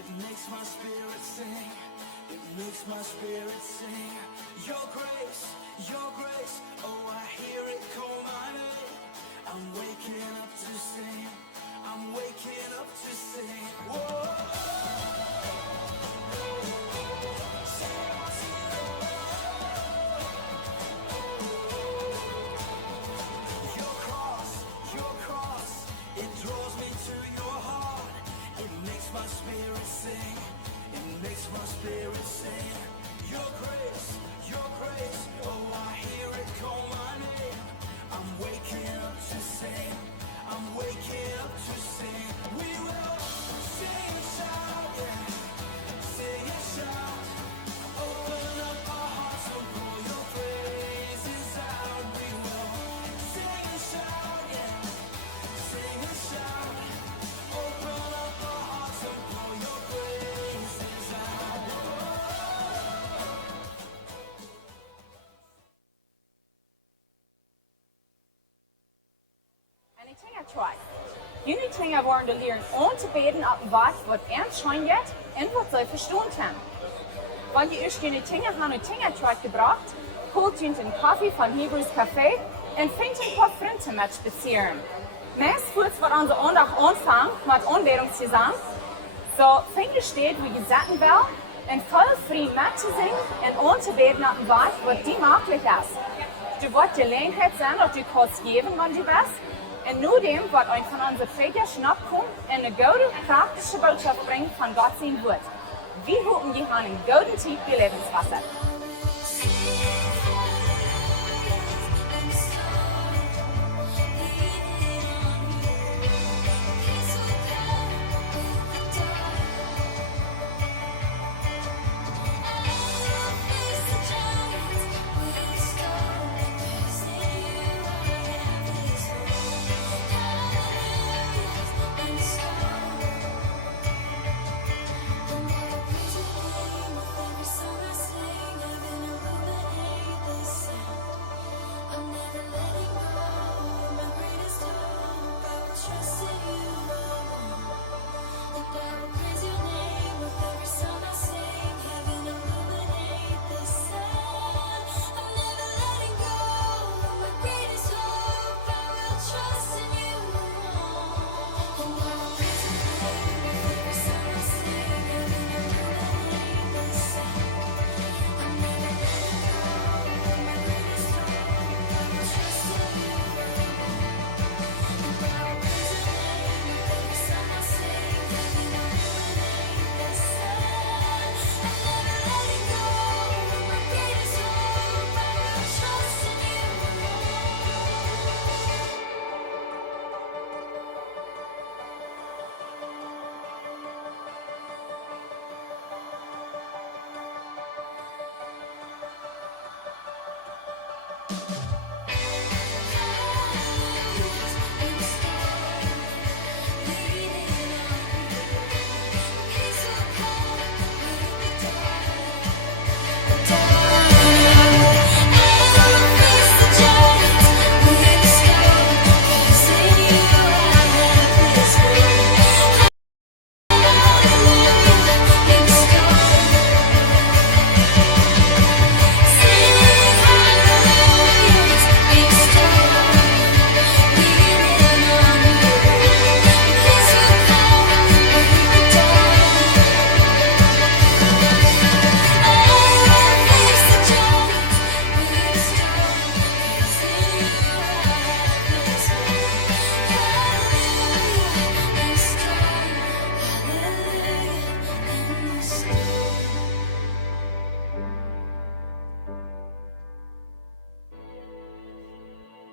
It makes my spirit sing. It makes my spirit sing. Your grace, oh I hear it call my name. I'm waking up to sing. I'm waking up to sing. Whoa. Your cross, it draws me to your heart. It makes my spirit sing. It makes my spirit sing. Your grace, oh I hear it call my name. I'm waking up to sing. I'm waking up to sing. We will sing and shout, yeah. Sing and shout. Open up our hearts and pour your praises out. We will sing and shout, yeah. Sing and shout. Open up our hearts and pour your praises out. En ik tænker, Troy, jullie tænker, hvor du lærer om til beden op hvad anscheinend en hvad zij forstået haben. Wenn die euch die Tinge haben und Tinge gebracht, holt ihr einen Kaffee von Hebrews Café und fängt ein paar Freunde mit spazieren. Meistens wird unser Andacht anfangen mit Anbetung zusammen. So fängt ihr steht, wie gesagt will, und voll Frieden mitzusingen und anzubeten auf dem Weg, was die möglich ist. Du wirst die Gelegenheit sein, dass du kannst geben, wenn du willst. Und nur dem wird ein von unseren Prediger schnappkommen und eine gute, praktische Botschaft bringen von Gott sein Wort. Wir hoffen, die haben einen guten Tief für Lebenswasser.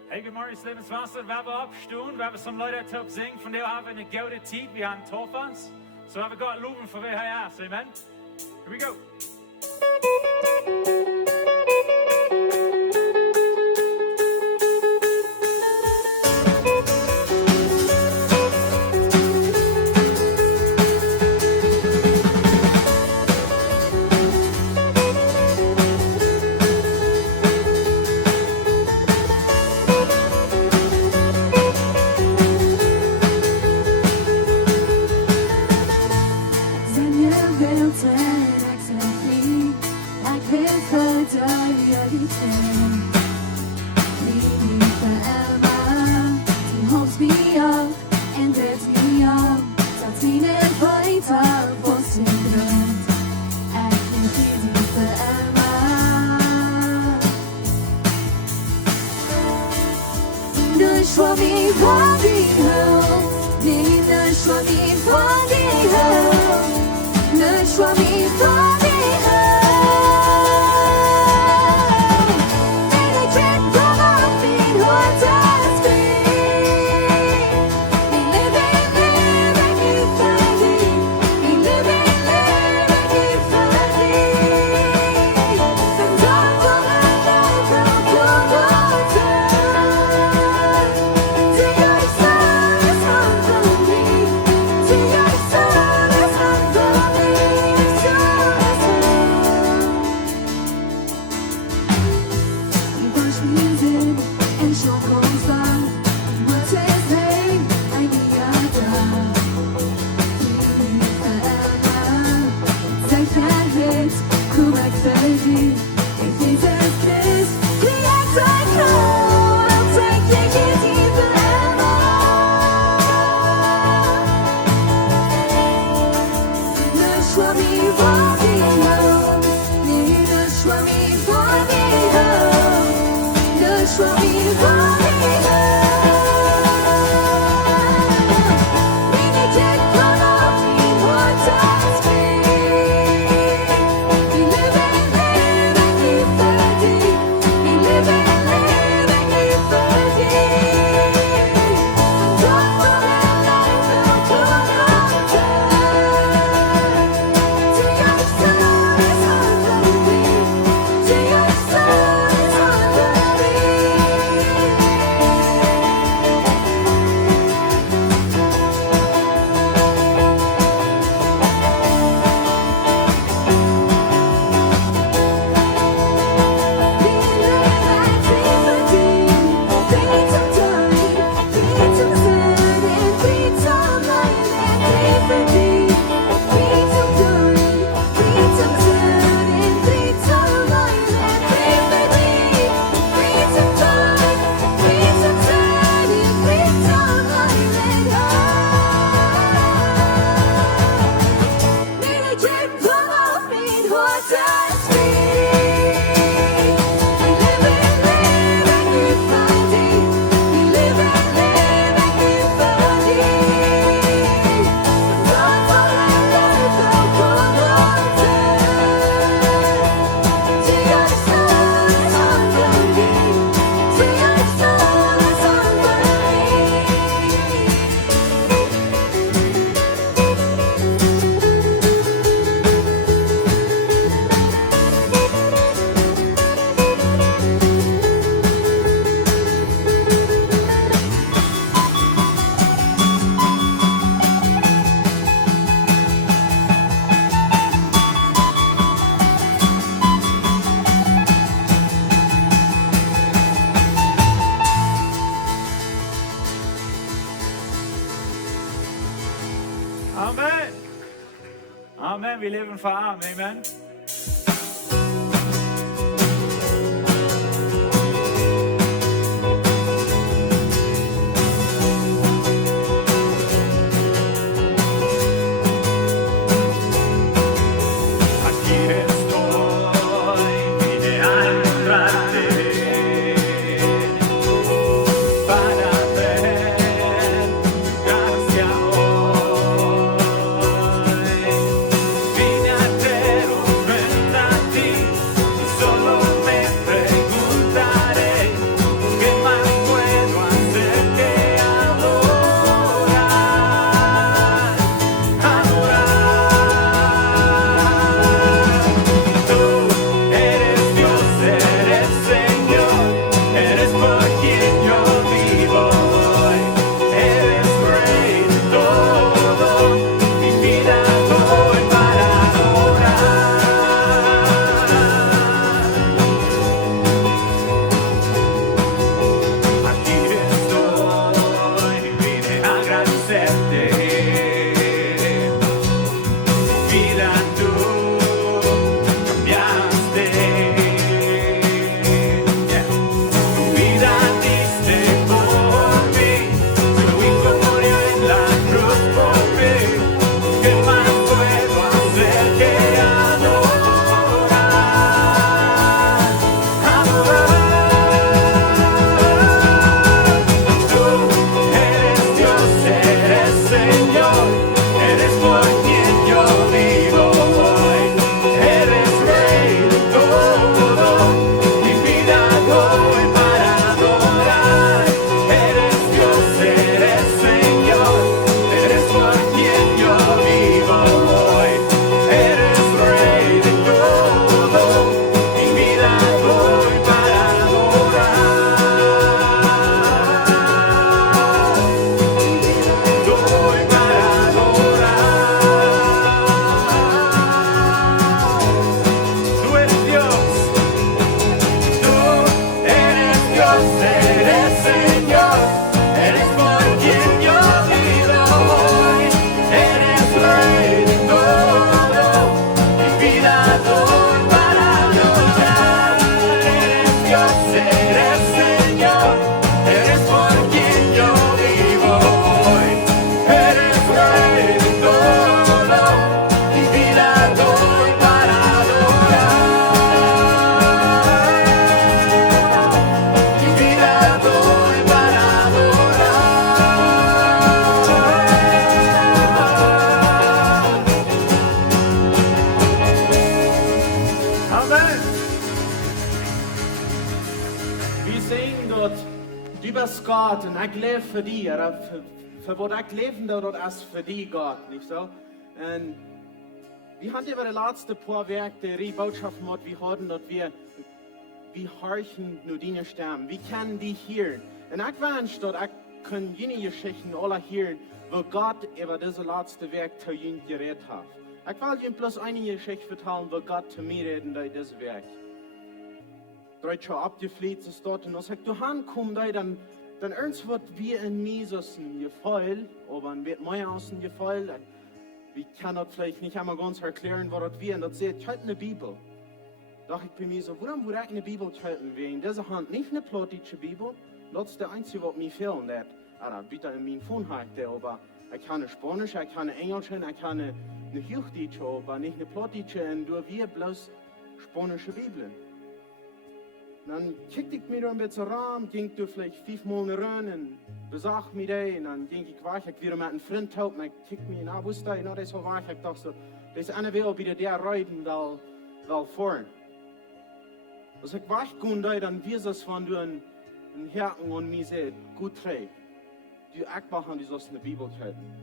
Hey, good morning, Lebenswasser. We hebben opgestaan. We hebben some Leute te zingen. Van der hebben we een gouden tijd. We hebben toffers. So we hebben got loven voor wie hij is. Amen. Here we go. Za utan på sin grund är tidigt för Emma. Nashwa mi body home, ni nashwa mi body home, nashwa mi body home. Many dream from our feet, what does be? We living, living in family. We living, living in family. And don't go away, don't go away. Amen. Amen. Wir leben für Arm. Amen. Aquí estoy, vine a encontrarte para ver tu gracia hoy. Vine a hacer un dort, du bist Gott und ich lebe für dich, oder für was ich leben dort ist für dich, Gott, nicht so? Und wir haben über die letzten paar Werke die Botschaft gemacht, wir hatten, dass wir horchen nur deine Stimmen, wir kennen die hören. Und ich wünsche, dass ich kann jene Geschichten alle hören, wo Gott über diese letzte Werk zu ihnen geredet hat. Ich will Ihnen bloß eine Geschichte erzählen, wo Gott zu mir redet durch dieses Werk. Dort schon abgefleht ist dort und als ich daheim dann ernst wird wie in mir so ein Gefühl, aber ein wird mehr aus ein Gefühl. Ich kann das vielleicht nicht einmal ganz erklären, was das wäre. Das steht in der Bibel. Doch ich bin mir so, warum würde ich eine Bibel halten? In dieser Hand nicht eine plattdeutsche Bibel. Das ist der Einzige, was mir fehlt. Bitte in meinem Phone halt, aber ich kann Spanisch, ich kann Englisch, ich kann eine Hochdeutsche, aber nicht eine plattdeutsche. Und du wir bloß spanische Bibeln. Dann kickte ich mir da ein bisschen ran, ging du vielleicht 5 Mal rein und besag mir das. Und dann ging ich weiter, ich wieder mit einem Freund taub, und ich kickte mir, na, wo ist das? Na, das ist so weiter. Ich dachte so, das ist eine will wieder der reiten, weil vorn. Also ich weggegangen da, dann wie es, wenn du ein Herken und mir seht, gut trägt. Die Eckbach an die so eine Bibel halten.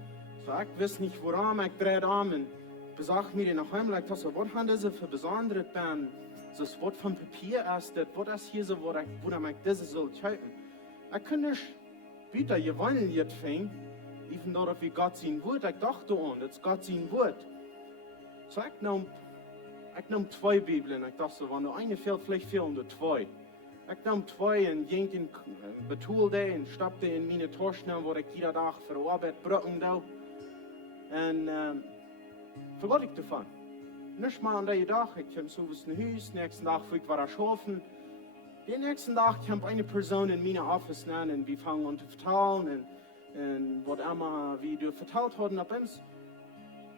So, ich weiß nicht, woran ich dreht an und besag mir nach Hause, ich dachte so, was haben diese für besondere Band? Das Wort von Papier ist, das Wort ist hier so, wo ich das soll halten. Ich kann nicht wieder wollen jetzt fängen, even dort wie Gott sein Wort, ich dachte an, das ist Gott sein Wort. So, ich nahm 2 Bibeln, ich dachte so, wenn du eine fehlt, vielleicht fehlen dir 2. Ich nahm 2 und ging den betulte und stoppte in meine Taschen, wo ich jeden Tag für die Arbeit brücken da. Und vergot ich davon. Nicht mal an der Tag, ich kam so was in Haus, nächsten Tag fuhr ich war schaffen. Den nächsten Tag kam eine Person in meine Office an und wir fangen an zu vertellen und was immer wie du verteilt haben ab uns.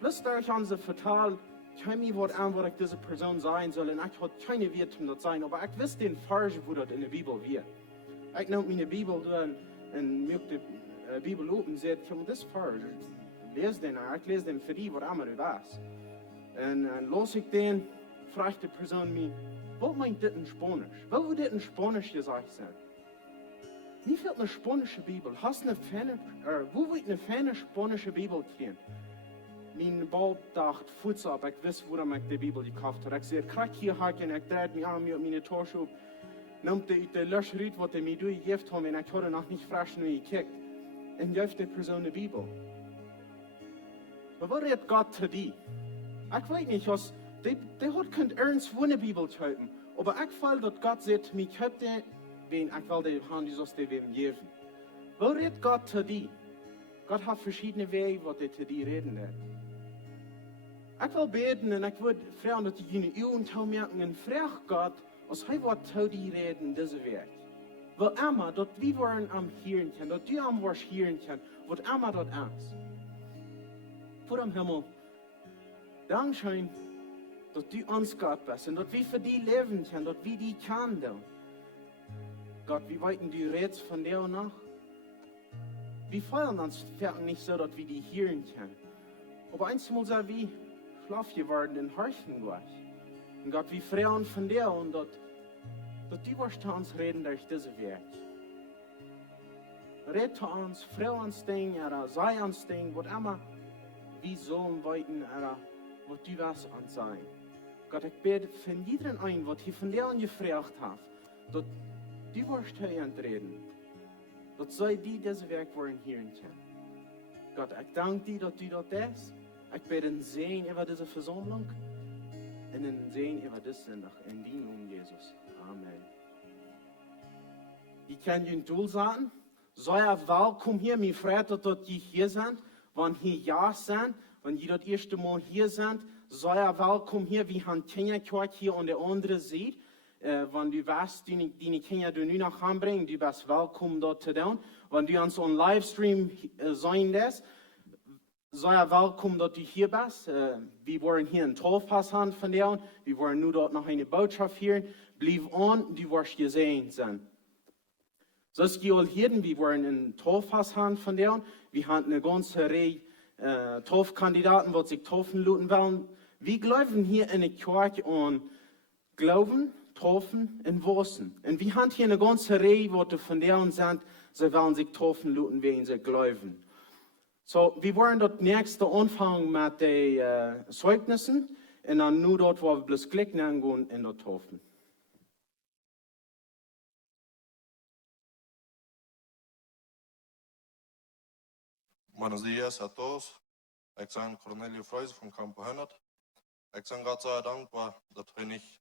Bloß durch unsere Verteil, kein mir was an, was ich diese Person sein soll und ich hatte keine Wert, um das sein, aber ich wusste den Farge, wo das in der Bibel wird. Ich nahm meine Bibel durch und mir die Bibel oben und sagte, komm, das Farge, lese den, ich lese den für die, was immer du weißt. Und los ich den, fragt die Person mich, was meint das in Spanisch? Was würde das in Spanisch gesagt sein? Mir fehlt eine spanische Bibel. Hast du wo wird eine feine spanische Bibel kriegen? Mein Bauch dachte, Fuß ab, ich weiß, wo ich die Bibel gekauft habe. Ich sagte, krieg hier haken, ich drehe mich an, mir meine Tasche auf, nimmt die Löschried, was die mir durchgegeben haben, und ich hatte noch nicht frisch nur gekickt. Und gibt die Person die Bibel. Aber was redet Gott zu dir? Ich weiß nicht, der hat kein ernst von der Bibel halten. Aber ich will, dass Gott sagt, ich habe den, wen ich will, die Hand ist aus dem geben. Wo redet Gott zu dir? Gott hat verschiedene Wege, was er zu dir reden wird. Ich will beten und ich würde fragen, dass ich in die Augen merken und frage Gott, als er wird zu dir reden, diese Weg. Wo immer, dass wir wollen am hören können, dass du am was hören kannst, was immer das ist. Vor dem Himmel, Dankeschön, dass du uns Gott bist und dass wir für die leben können, dass wir die können. Gott, wir wollten die Rätsel von dir nach. Wir feiern uns nicht so, dass wir die hören können. Aber einmal sind wir schlaf geworden und horchen gleich. Und Gott, wir freuen von dir und dass du wirst zu uns reden durch diese Werk. Red zu uns, freu uns Ding, oder sei uns Ding, was immer wir sollen weiten, oder was du was uns sein. Gott, ich bete für jeden ein, was hier von dir angefragt hat, dass du wirst hier reden. Dass sei die diese Werk wollen hören können. Gott, ich danke dir, dass du dort bist. Ich bete einen Segen über diese Versammlung und einen Segen über das Sonntag in deinem Namen, Jesus. Amen. Ich kann dir ein Tool sagen. Sei willkommen hier, mir freut, dass die hier sind. Wenn hier ja sind, wenn die das erste Mal hier sind, sei willkommen hier. Wir haben Kinderkirche hier an der anderen Seite. Wenn du weißt, deine Kinder du nur nach Hause bringen, du bist willkommen dort zu tun. Wenn du uns on Livestream sein lässt, sei willkommen, dass du hier bist. Wir wollen hier einen Taufpass haben von dir. Wir wollen nur dort noch eine Botschaft hören. Bleib an, du wirst gesehen sein. So ist die hier, wir wollen einen Taufpass haben von dir. Wir haben eine ganze Reihe Taufkandidaten, die sich taufen lassen wollen. Wir glauben hier in der Kirche an Glauben, getroffen in Wossen. Und wir haben hier eine ganze Reihe, wo die von der uns sind, sie wollen sich getroffen luten, wegen sie glauben. So, wir wollen dort nächste anfangen mit den Zeugnissen und dann nur dort, wo wir bloß klicken angehen, in der Taufen. Buenos días a todos. Ik ben Cornelio Freus van Campo 100. Ik ben God zo dankbaar dat hij niet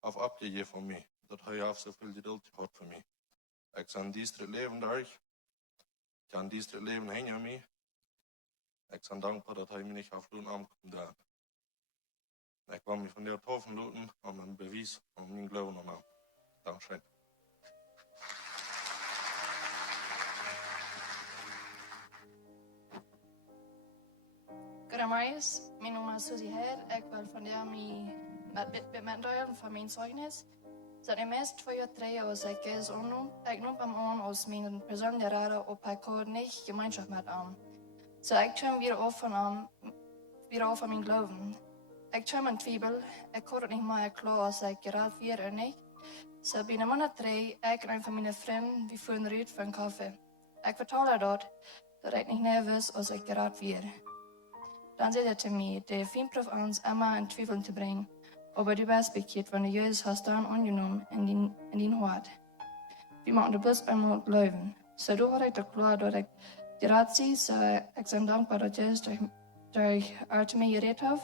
heeft afgegeven voor mij. Dat hij heeft zoveel geduld gehad voor mij. Ik ben district leven daar. Ik kan district leven heen aan mij. Ik ben dankbaar dat hij mij niet heeft doen aankomen daar. Ik wil me van der Taufen looten om een bewijs van mijn geloof aan hem. Dankeschön. Goedemorgen, mijn naam is Susie Head. Ik wil vandaag met mijn delen van mijn zeugnis. Zijn de meest 2 of 3 jaar als ik is onnoem. Ik noem hem aan als mijn persoonlijke raden op hij kan niet gemeenschap met hem. Zo ik kom weer af van mijn geloven. Ik kom in twijfel. Ik kan het niet meer klaar als ik geraad weer en niet. Zo binnen maand 3, ik en een van mijn vrienden, we voeren eruit voor een koffie. Ik vertel haar dat ik niet nerveus als ik geraad weer. Dan zei hij te mij, de vriend proeft ons immer in twijfel te brengen, aber du bist bekehrt, wenn du Jesus hast dann angenommen in dein Hart. Wir machen bloß einmal glauben. So du hast ich klar, dass ich die Rat sehe, so ich bin dankbar, dass Jesus durch zu mir geredet hat.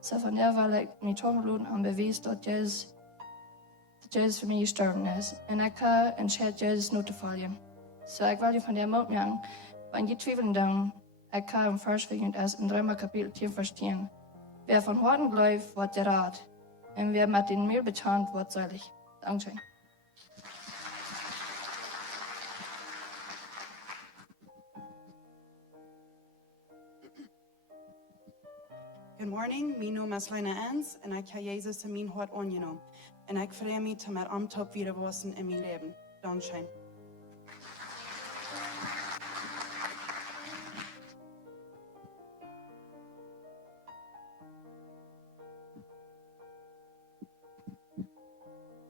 So von der, weil ich mich total am bewiesen, dass Jesus für mich gestorben ist. Und ich kann entscheiden, Jesus nur zu folgen. So ich will dir von der Mut machen, wenn je zweifeln dann, ich kann im Verswegen erst in 3. Kapitel 10 verstehen. Wer von Worten glaubt, wird der Rat. Und wer mit den Müll betont, wird selig. Dankeschön. Good morning, mijn naam is Lena Ans en ik heb Jezus in mijn hart aangenomen. En ik vrees me te met amtop wiederwassen in mijn leven. Dankeschön.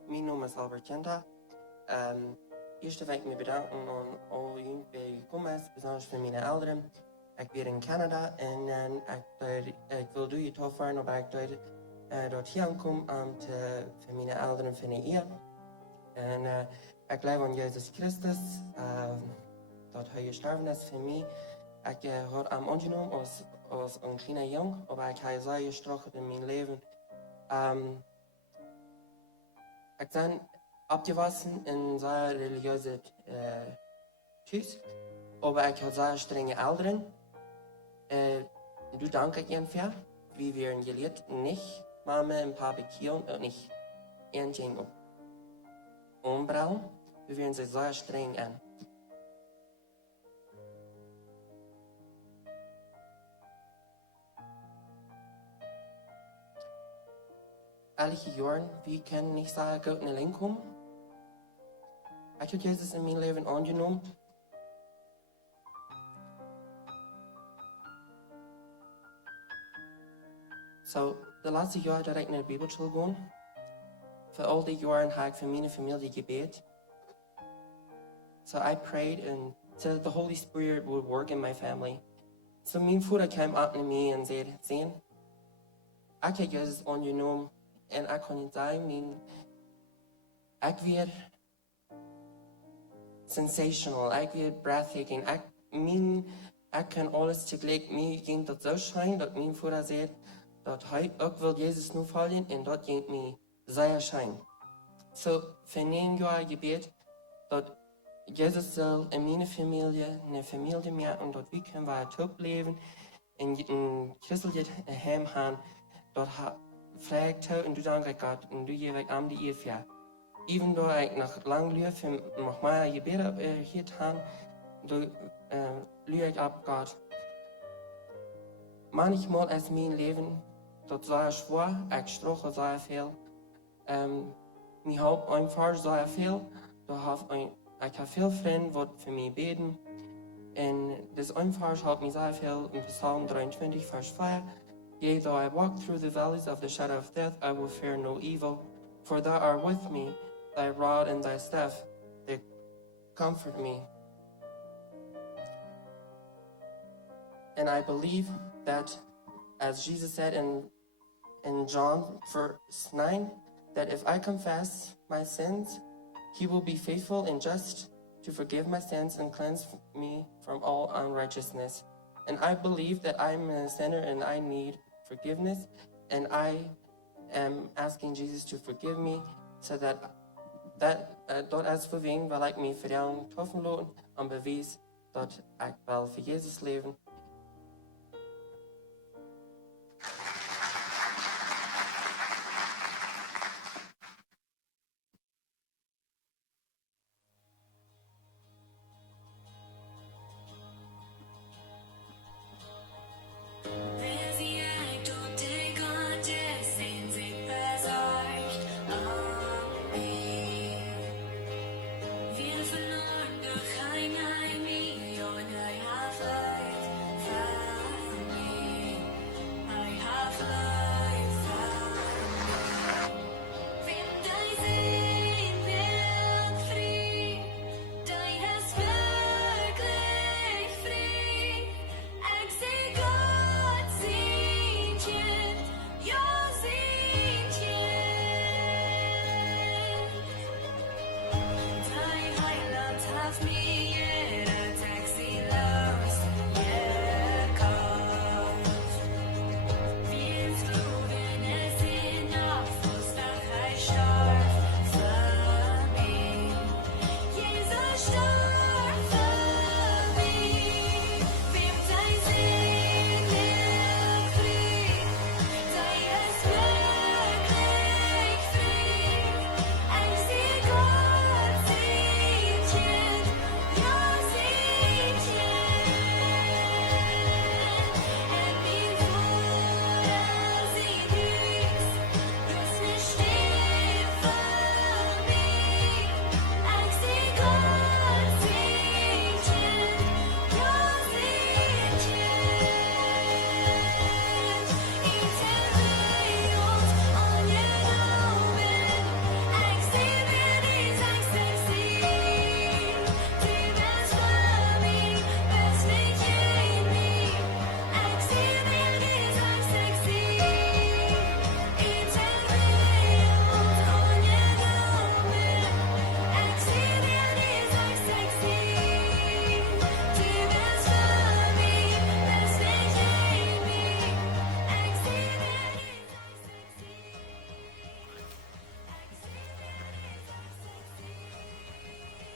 Mijn naam is Albert Jenta. Eerst wil ik me bedanken aan al jullie die gekomen is, besonders voor mijn ouderen. Ik ben in Canada en ik wil door je tof waren, maar ik dat hier aankom om voor mijn ouderen vinden hier. En ik geloof aan Jezus Christus, dat hij gestorven is voor mij. Ik had hem aangenomen als een kleine jong, maar ik heb zeer gestrokken in mijn leven. Ik ben opgewassen in een zeer religieuze thuis, maar ik had zeer strenge ouderen. Du dank ik ihnen für, wie wir geleerd nicht Mama und Papa kielen und nicht ein Jingle. Umbrellen, wir werden sie sehr streng an. Ehrliche Jahren, wir können nicht sagen, Gott in den Link kommen. Ich habe Jesus in mein Leben angenommen. So, de laatste jaar dat ik naar de Bijbelschool ging, voor al die jaren heb ik voor mijn familie gebeden. So I prayed and said that the Holy Spirit would work in my family. So mijn vader kwam op naar mij en zei, zie, ik heb Jezus aangenomen en ik kan niet zeggen, ik weer sensational, ik weer breathtaking, ik kan alles tegelijk, mij ging dat zo schijn dat mijn vader zei, dat hij ook wil Jezus nu volgen en dat ging mij zeer schijn. So, voor 9 jaar gebed dat Jezus zal in mijn familie een familie maken, dat we kunnen waar het leven en een christelijk heim gaan, dat vraagt hij en du dank ik God en du geef ik aan die eer voor. Even though ik nog lang leef en nog maar gebed hier gaan, leer ik op God. Manchmal is mijn leven dat zeer zwaar, ik struggle zeer veel. Ik heb einfach zeer veel. Ik heb veel vrienden die voor mij beden. En dus einfach helpt mij zeer veel in Psalm 23, vers 4. Yea, though I walk through the valleys of the shadow of death, I will fear no evil, For thou art with me, thy rod and thy staff, they comfort me. And I believe that, as Jesus said in John verse 9, that if I confess my sins, he will be faithful and just to forgive my sins and cleanse me from all unrighteousness. And I believe that I'm a sinner and I need forgiveness, and I am asking Jesus to forgive me, so dat als verving wil ik me voor jou toffen laten en bewijs dat ik wel voor Jezus leven.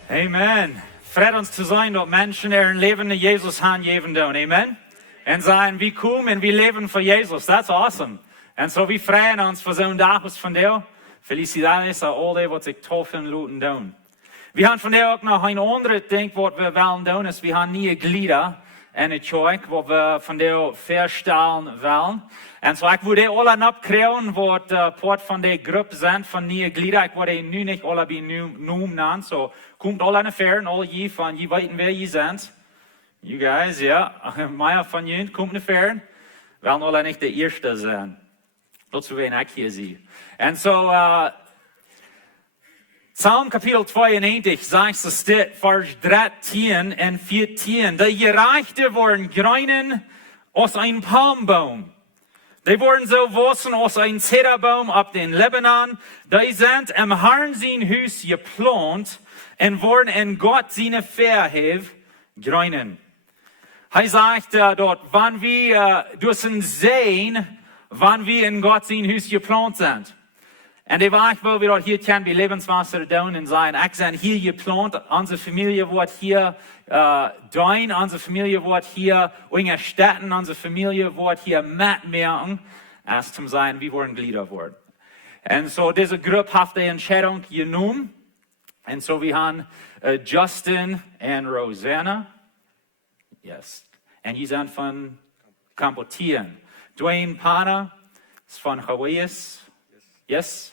Amen. Fred ons te zijn dat mensen een leven naar Jezus gaan geven doen. Amen. En zijn, we komen en we leven voor Jezus. That's awesome. En zo we freien ons voor zo'n dag als vandaag. Felicidades aan al die wat ik tof en laten doen. We hebben vandaag ook nog een andere ding wat we willen doen. Is we hebben nieuwe glieder en een tjoik wat we vandaag verstellen willen. En zo ik wil die alle opkrijgen wat part van de groep zijn van nieuwe glieder. Ik wil die nu niet alle noemen. Zo komt alle naar ver alle je van je weten wie je bent. You guys, ja. Maya van jullie komt naar ver. Willen alle niet de eerste zijn. Dat zo ik hier zie. En zo, Psalm kapitel 92, zegt ze dit, vers 13 en 14. De gerechten worden groeien als een palmboom. Die worden zo wassen als een cederboom op den Libanon. Die zijn im Herrn zijn huis geplant en worden in Gott zijn verhef groeien. Hij zegt dat wanneer we dussen zijn, wanneer we in Gott zijn huis geplant zijn. En die Weg, wo wir dort hier kennen, bei Lebenswasser down und sein, ich sind hier geplant, unsere Familie wird hier down, unsere Familie wird hier unterstützen, unsere Familie wird hier mitmachen, als zum sein, wir wollen Glieder werden. Und so diese Gruppe hat die Entscheidung genommen. Und so wir haben Justin und Rosanna, yes, und die sind von Kampuchea. Dwayne Pana ist von Hawaii, yes.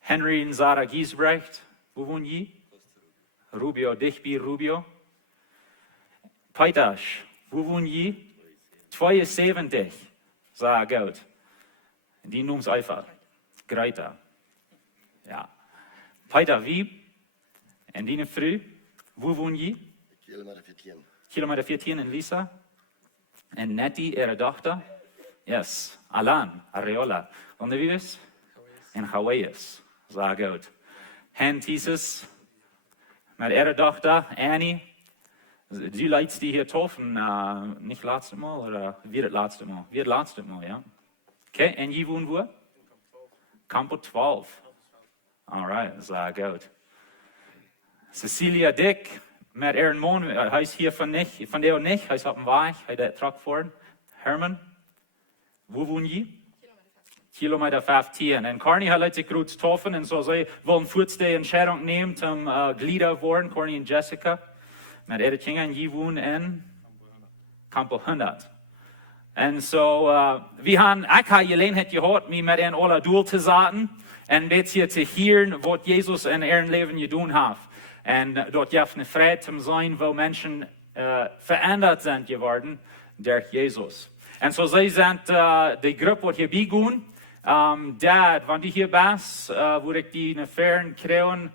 Henry und Sarah Giesbrecht, wo wohnen die? Rubio, Dichby, Rubio. Peitasch, wo wohnen die? 72, sag Gott. Die noemt einfach. Greta. Ja. Peter, wie? En die früh? Wo wohnen je? Kilometer 14 in Lisa. En Nettie, ihre Tochter? Yes. Alan, Areola. Und wie ist? In Hawaii. Sehr gut. Hen dieses, mit ihrer Tochter, Annie. Du leidst die hier getroffen, nicht letzte Mal, oder wie das letzte Mal? Wie das letzte Mal, ja. Okay, und je wohnen wo? Campo 12. Alright, sehr gut. Cecilia Dick, met ihren Mann, hij is hier van der und nicht, hij is op dem Weg, hij dat truck voeren. Herman, wo wohnen je? Kilometer 15. En Carney hat sich gut getroffen, und so sie wollen kurz die Entscheidung nehmen zum Glieder worden, Carney und Jessica. Met ihre Kinder, und je wohnen in Campo 100. En so, wir haben auch Gelegenheit gehabt, mich mit ihnen alle durchzusagen, und ein bisschen zu hören, was Jesus in ihrem Leben getan hat. Und dort gibt es eine Freude zu sein, wo Menschen verändert sind geworden durch Jesus. Und so sie sind die Gruppe, die hier begonnen. Wenn die hier bist, würde ich die eine Fern kriegen.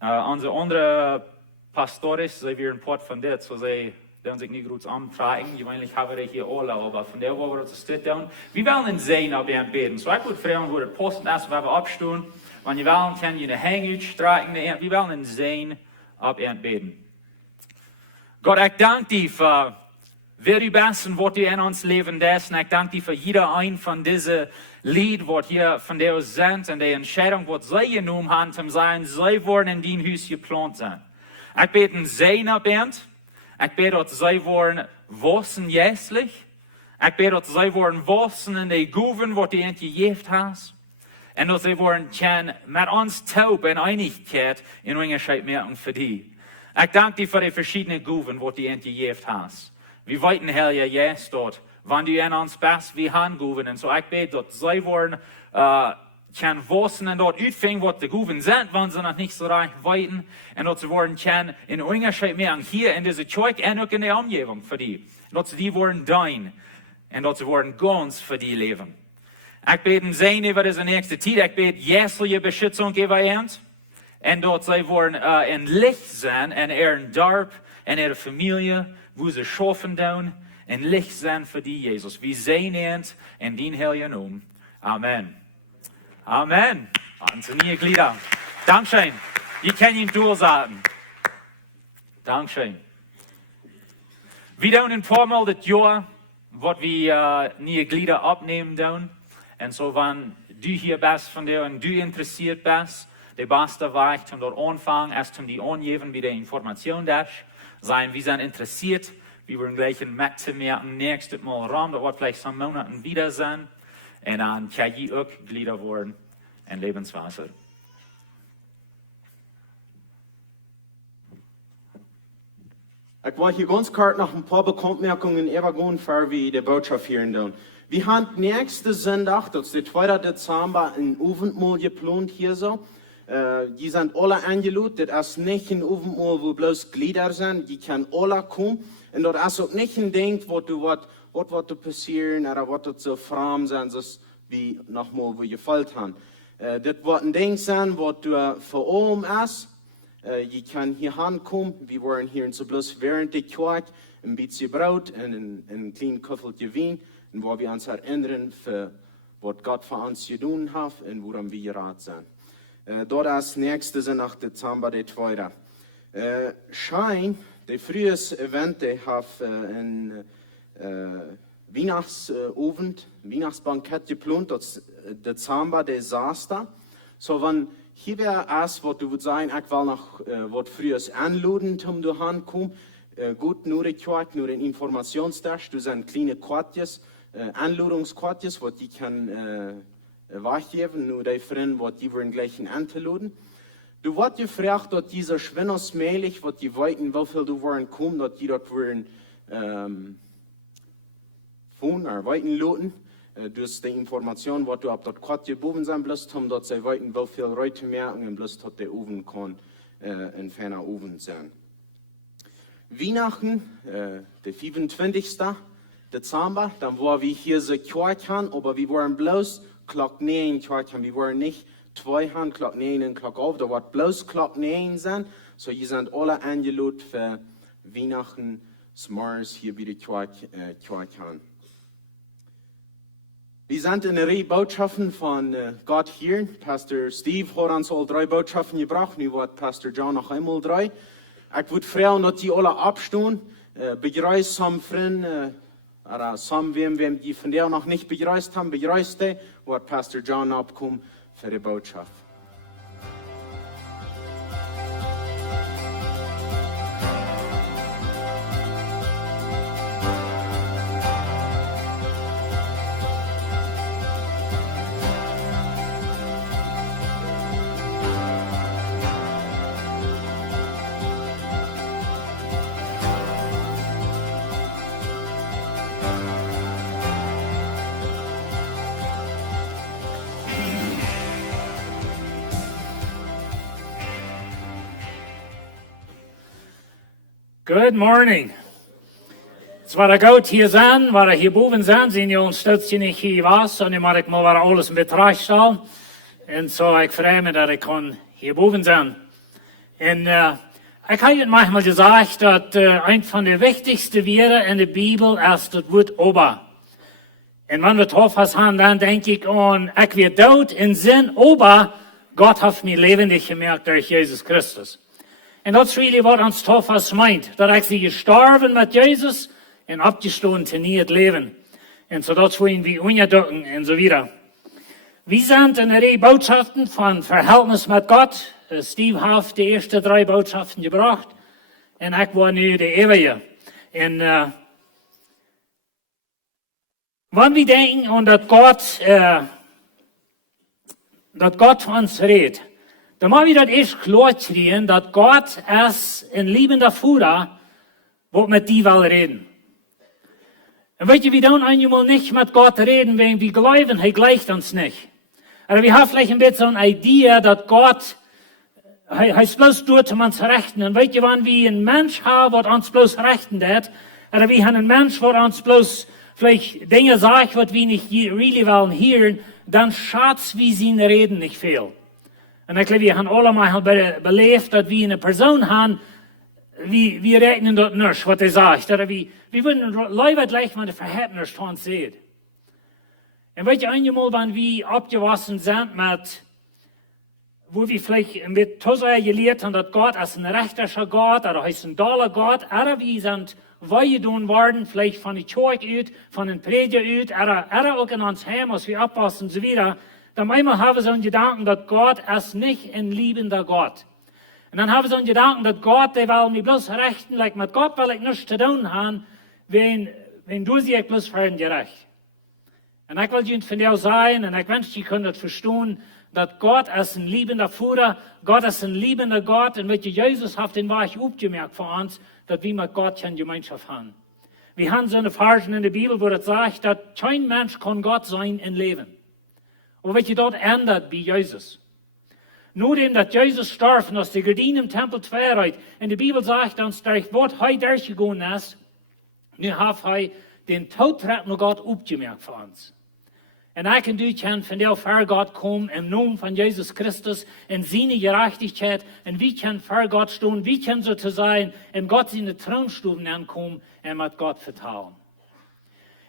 Unsere andere Pastores, sie werden Port von dir, so sie werden sich nicht gut antragen. Gewöhnlich haben wir hier alle, aber von der, wo wir uns stehen, wir wollen sehen, ob wir beten. So ich würde fragen, wo der Posten ist, wenn wir abstehen. Wenn ihr wollen, kann ihr eine Hänge strecken. Wir wollen sehen, ob wir beten. Gott, ich danke dir für wer du bist und was du in uns leben lässt. Und ich danke dir für jeder ein von diesen Lied, was hier von dir sind und die Entscheidung, was sie genommen haben, zum sein, sie worden in dein Haus geplant sind. Ich bete Segen ab ihnen. Ich bete, dass sie worden wachsen jässlich. Ich bete, dass sie worden wachsen in die Guven, was du ihnen gegeben hast. Und dass sie worden können mit uns taub in Einigkeit in Unterschied merken für die. Ich danke dir für die verschiedenen Guven, die du ihnen gegeben hast. Wir weiten, Herr, ja, yes, dort. Wenn du in uns bist, wir haben Guven. Und so ich bete, dass sie worden können wachsen und dort ausfinden, was die Guven sind, wenn sie noch nicht so reich weiten. Und dass sie worden können in Unterschied merken, hier in dieser Zeug und auch in der Umgebung für die. Und dass die worden dein. Und dass sie worden ganz für die leben. Ich bete Segen über diese nächste Zeit. Ich bete jährliche Beschützung über uns. Und dort sie worden in Licht sein, in ihren Dorf, in ihrer Familie, wo sie schaffen tun, in Licht sein für die Jesus. Wir sehen uns in den Heiligen Namen. Amen. Amen. Unsere Glieder. Dankeschön. Wir können ihn durchsagen. Dankeschön. Wir tun ein paar Mal das Jahr, was wir neue Glieder abnehmen tun. Und so, wenn du hier bist von dir und du interessiert bist, der beste Weg, um dort anfangen, erst um die angeben, wie die Information da sein. Wir sind interessiert, wir wollen gleich ein mitzumerken, nächstes Mal ran, das wird vielleicht so Monaten wieder sein. Und dann kann ich auch Glieder werden in Lebenswasser. Ich wollte hier ganz kurz noch ein paar Bemerkungen übergehen, bevor wir die Botschaft hören tun. Wir haben nächsten Sonntag, das ist der 2. Dezember, ein Abendmahl geplant hier so. Die sind alle eingeladen, das ist nicht ein Abendmahl, wo bloß Glieder sind, die können alle kommen. Und das ist auch nicht ein Ding, was wird passieren oder was wird so fromm sein, so wie nochmal, wo gefällt haben. Das wird ein Ding sein, was du vor allem ist. Je kann hier ankommen, wir wollen hier so bloß während der Kirche ein bisschen Brot und ein kleines Köffelchen Wein, und wo wir uns erinnern, für was Gott für uns getan hat und woran wir geraten sind. Dort ist nächste Sonntag, Dezember, der 2. Schein, der frühes Event, der hat ein Weihnachtsbankett geplant, das Dezember, der Samstag. So, wenn hier wäre es, was du würdest sagen, ich will noch was frühes anladen, um du hinkommen. Gut, nur die Kirche, nur den Informationstest, du sind kleine Quartjes, Anladungsquartjes, was die kann weggeben, nur die Freunde, was die wollen gleich anladen. Du wirst gefragt, dass diese schwindersmählich, was die weiten, wie viel du wollen kommen, dass die dort wollen von oder weiten laden. Du hast die Information, was du ab dort Quartje boven sein bloß, um dort sie weiten, wie viel Leute merken, und bloß dort der Ofen kann ein ferner Ofen sein. Weihnachten, der 25. Dezember, dann waren wir hier so Kirche, aber wir waren bloß Glock 9 Kirche, wir waren nicht 2 haben, Klock 9 und Klock 11. Da wird bloß Klock 9 sein. So, ihr seid alle eingeladen für Weihnachten, Mars hier bei der Kirche. Wir sind in der Reihe Botschaften von Gott hier. Pastor Steve hat uns all 3 Botschaften gebracht. Nu wird Pastor John noch einmal 3. Ich würde fragen, dass die alle abstehen. Begrüßt some Freunde, oder some wem die von der noch nicht begrüßt haben, begrüßt die, wird Pastor John abkommen für die Botschaft. Good morning. Es war gut hier sein, war hier boven sein, sind ja ons stötje nicht hier was, und ich mag mal war alles in Betracht stellen. Und so, ich freue mich, dass ich kann hier boven sein. Und ich habe manchmal gesagt, dass ein von der wichtigsten Wörter in der Bibel ist das Wort Ober. Und wenn wir drauf haben, dann denke ich an, ich werde tot in Sinn, aber Gott hat mich lebendig gemerkt durch Jesus Christus. Und das ist really, was uns Thomas meint. Dass ich sie gestorben mit Jesus und abgestoßen zu neues Leben. Und so das wollen wir unterdrücken und so weiter. Wir sind in der Reihe Botschaften von Verhältnis mit Gott. Steve hat die ersten 3 Botschaften gebracht. Und ich war nu der Ewige. Und wenn wir denken an, dass Gott von uns redet, dann muss ich das echt klar kriegen, dass Gott ist ein liebender Vater, der mit dir will reden. Und weißt du, wir tun einmal nicht mit Gott reden, wenn wir glauben, er gleicht uns nicht. Aber wir haben vielleicht ein bisschen so eine Idee, dass Gott, er ist bloß dort, um uns zu rechten. Und weißt du, wenn wir einen Mensch haben, der uns bloß rechten wird, oder wir haben einen Mensch, der uns bloß vielleicht Dinge sagt, was wir nicht really wollen hören, dann schadet wie sie reden nicht viel. Und ich glaube, wir haben alle mal belebt, dass wir eine Person haben, wir rechnen dort nicht, was er sagt. Oder wir würden Leute gleich mal Verhältnis von uns sehen. Und weißt du, einmal, wenn wir abgewachsen sind mit, wo wir vielleicht mit Tosa gelehrt haben, dass Gott ist ein rechtlicher Gott, oder ist ein doller Gott, oder wir sind weggedun worden, vielleicht von der Kirche aus, von den Prediger aus, oder auch in uns Heim, als wir abpassen und so weiter. Dann einmal haben wir so einen Gedanken, dass Gott ist nicht ein liebender Gott. Und dann haben wir so einen Gedanken, dass Gott, der will mich bloß rechten, like mit Gott will ich nichts zu tun haben, wenn du sie bloß für ihn gerecht. Und ich will Ihnen von dir sagen, und ich wünsche, Sie können das verstehen, dass Gott ist ein liebender Vater, Gott ist ein liebender Gott, und mit Jesus hat den Weg aufgemerkt für uns, dass wir mit Gott keine Gemeinschaft haben. Wir haben so eine Verse in der Bibel, wo das sagt, dass kein Mensch kann Gott sein im Leben. Und was dort ändert bei Jesus. Nur dem, dass Jesus starb und aus der Gardine im Tempel Zweireit, in der Bibel sagt uns, durch was er durchgegangen ist, nu hat er den Todtreten von Gott aufgemerkt für uns. Und ich und du können von der vor Gott kommen, im Namen von Jesus Christus, in seine Gerechtigkeit, und wir können vor Gott stehen, wir können sozusagen in Gott seine Thronstuben ankommen und mit Gott vertrauen.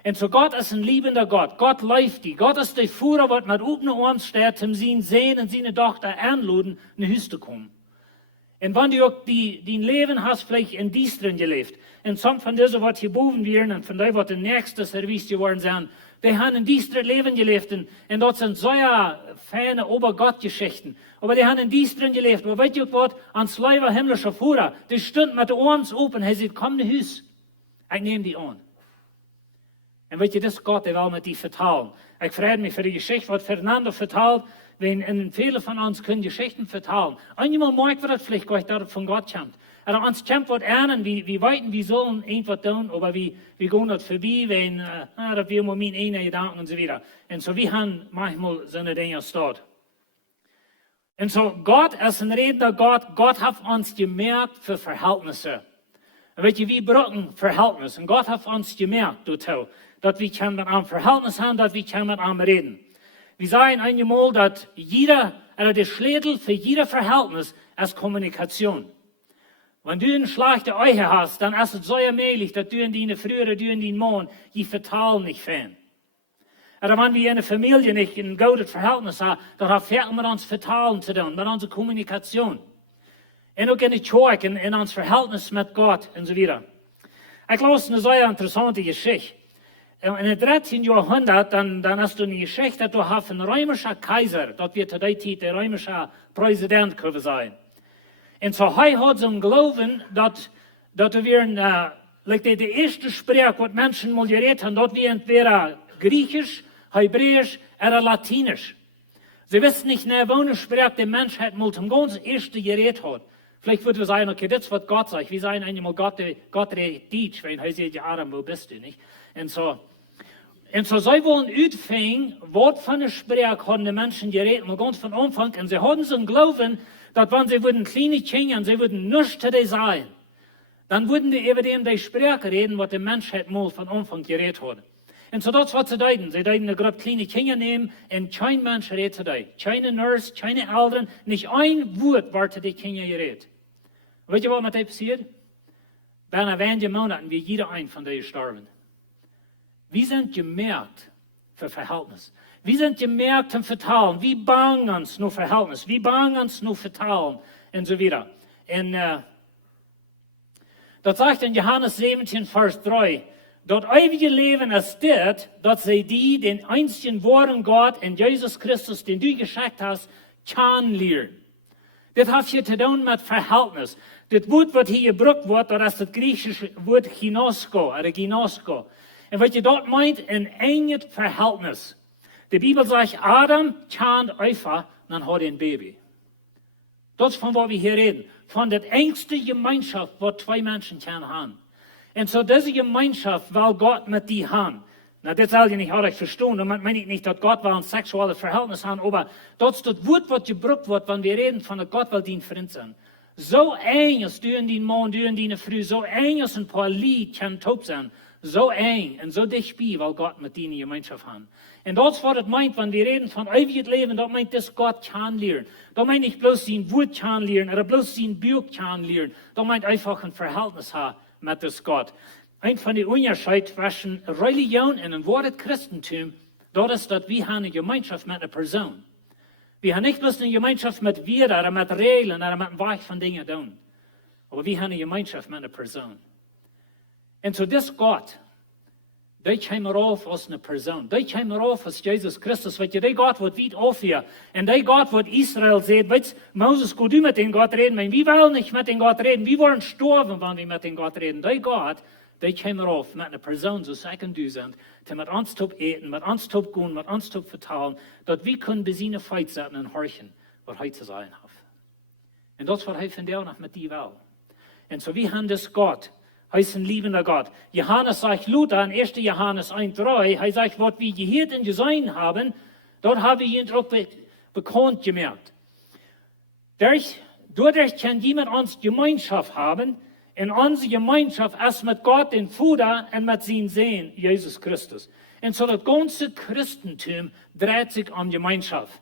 Und so Gott ist ein liebender Gott. Gott läuft die. Gott ist der Führer, der mit offenen Ohren steht, um seinen Sohn und seine Tochter einladen, nach Hause zu kommen. Und wenn du auch dein Leben hast, vielleicht in dies drin gelebt, und some von diesen, was hier boven werden, und von denen, was der nächste Service geworden sind, die haben in dies drin Leben gelebt, und dort sind so ja feine Obergott-Geschichten. Aber die haben in dies drin gelebt. Aber weißt du was? Ans Leiber himmlischer Führer, die stund mit den Ohren open, er sagt, komm nach Hause. Ich nehme die an. Und weet je, das ist Gott, der will mit dir vertrauen. Ich freue mich für die Geschichte, was Fernando vertelt, wenn viele von uns können Geschichten vertellen. Einmal mag wir das vielleicht gleich, dass es von Gott kommt. Aber uns kommt was an, wir weiten, wir sollen irgendwas tun, aber wir gehen das vorbei, wenn, das wir mal mit einer Gedanken und so weiter. Und so, wir haben manchmal so eine Dinge dort. Und so, Gott ist ein redender Gott. Gott hat uns gemerkt für Verhältnisse. Und weet je, wir brauchen Verhältnisse. Und Gott hat uns gemerkt, dass wir mit einem Verhältnis haben, dass wir mit einem reden. Wir sagen einmal, dass jeder oder der Schlüssel für jeder Verhältnis ist Kommunikation. Wenn du ein schlechte Eiche hast, dann ist es so allmählich, dass du in deine Früh oder du in den Mond die Vertrauen nicht fährt. Oder wenn wir in einer Familie nicht ein gutes Verhältnis haben, dann hat es mit uns Vertrauen zu tun, mit unserer Kommunikation. Und auch in der Kirche, in uns Verhältnis mit Gott und so weiter. Ich las eine sehr interessante Geschichte. In dem 13. Jahrhundert, dann hast du eine Geschichte, dass du hast einen römischen Kaiser, das wird zu der Zeit der römische Präsident können sein. Und so hat so einen Glauben, dass wir like der erste Sprech, was Menschen mal geredet haben, dort wir entweder Griechisch, Hebräisch oder Latinisch. Sie wissen nicht, wo Sprech der Menschheit mal zum ganz ersten geredet hat. Vielleicht würden wir sagen, okay, das ist, was Gott sagt. Wir sagen einmal, Gott redet Deutsch, wenn er sagt, ja, Adam, wo bist du, nicht? Und so sie wollen utfangen, was von der Sprech haben die Menschen geredet, mal ganz von Anfang. Und sie hatten so einen Glauben, dass wenn sie würden kleine Kinder, sie würden nichts zu dir sagen, dann würden die über dem die Sprache reden, was die Menschheit mal von Anfang geredet hat. Und so das, was sie deuten. Sie deuten eine Gruppe kleine Kinder nehmen und kein Mensch redet zu dir. Keine Nurse, keine Eltern, nicht ein Wort wird zu den Kindern geredet. Weißt du, was mit dir passiert? Bei wenigen Monaten wird jeder ein von denen sterben. Wir sind gemerkt für Verhältnis. Wir sind gemerkt im Vertrauen. Wir bangen uns nur Verhältnis. Wir bangen uns nur Vertrauen und so weiter. Und das sagt in Johannes 17, Vers 3, das ewige Leben ist das, dass sie den einzigen wahren Gott in Jesus Christus, den du geschickt hast, kennenlernen. Das hat hier zu tun mit Verhältnis. Das Wort, was hier gebraucht wird, das ist das griechische Wort ginosko, oder ginosko. Und was ihr dort meint, ein enges Verhältnis. Die Bibel sagt, Adam kennt Eva, dann hat er ein Baby. Das ist von was wir hier reden. Von der engsten Gemeinschaft, was zwei Menschen haben. Und so diese Gemeinschaft will Gott mit dir haben. Na, das soll ich nicht richtig verstehen. Damit meine ich nicht, dass Gott will ein sexuelles Verhältnis haben, aber das ist das Wort, was gebraucht wird, wenn wir reden von, dass Gott will dein Freund sein. So eng ist du in den Mann, du in deine Früh, so eng ist ein paar Lied kann taub sein. So eng und so dicht bei, weil Gott mit dir in Gemeinschaft haben. Und das ist, was das meint, wenn wir reden von ewiges Leben, das meint, dass Gott kennenlernen. Das meint nicht bloß sein Wort kennenlernen oder bloß sein Buch kennenlernen. Das meint einfach ein Verhältnis haben mit das Gott. Ein von den Unterschieden zwischen Religion und dem Wort Christentum, das ist, dass wir haben eine Gemeinschaft mit einer Person. Wir haben nicht bloß eine Gemeinschaft mit Wörtern oder mit Regeln oder mit dem Weg von Dingen tun. Aber wir haben eine Gemeinschaft mit einer Person. Und so das Gott, der kam auf als eine Person. Der kam auf als Jesus Christus. Weil der Gott wird weit auf hier. Und der Gott wird Israel sehen. Weißt Moses, go du mit dem Gott reden. Wenn wir wollen nicht mit dem Gott reden. Wir wollen sterben, wenn wir mit dem Gott reden. Der Gott, der kam auf mit einer Person, so sagen du sind, die mit uns zu eten, mit uns zu gehen, mit uns zu vertrauen, dass wir können bei seinen Feit setzen und horchen, was er zu sein hat. Und das, was er von der noch mit dir will. Und so wir haben das Gott, heißt ein liebender Gott. Johannes sagt Luther in 1. Johannes 1,3, er sagt, was wir gehört und gesehen haben, dort haben wir ihn auch bekannt gemerkt. Dadurch kann jemand uns Gemeinschaft haben, in unsere Gemeinschaft ist mit Gott, den Vater, und mit seinem Sohn, Jesus Christus. Und so das ganze Christentum dreht sich um Gemeinschaft.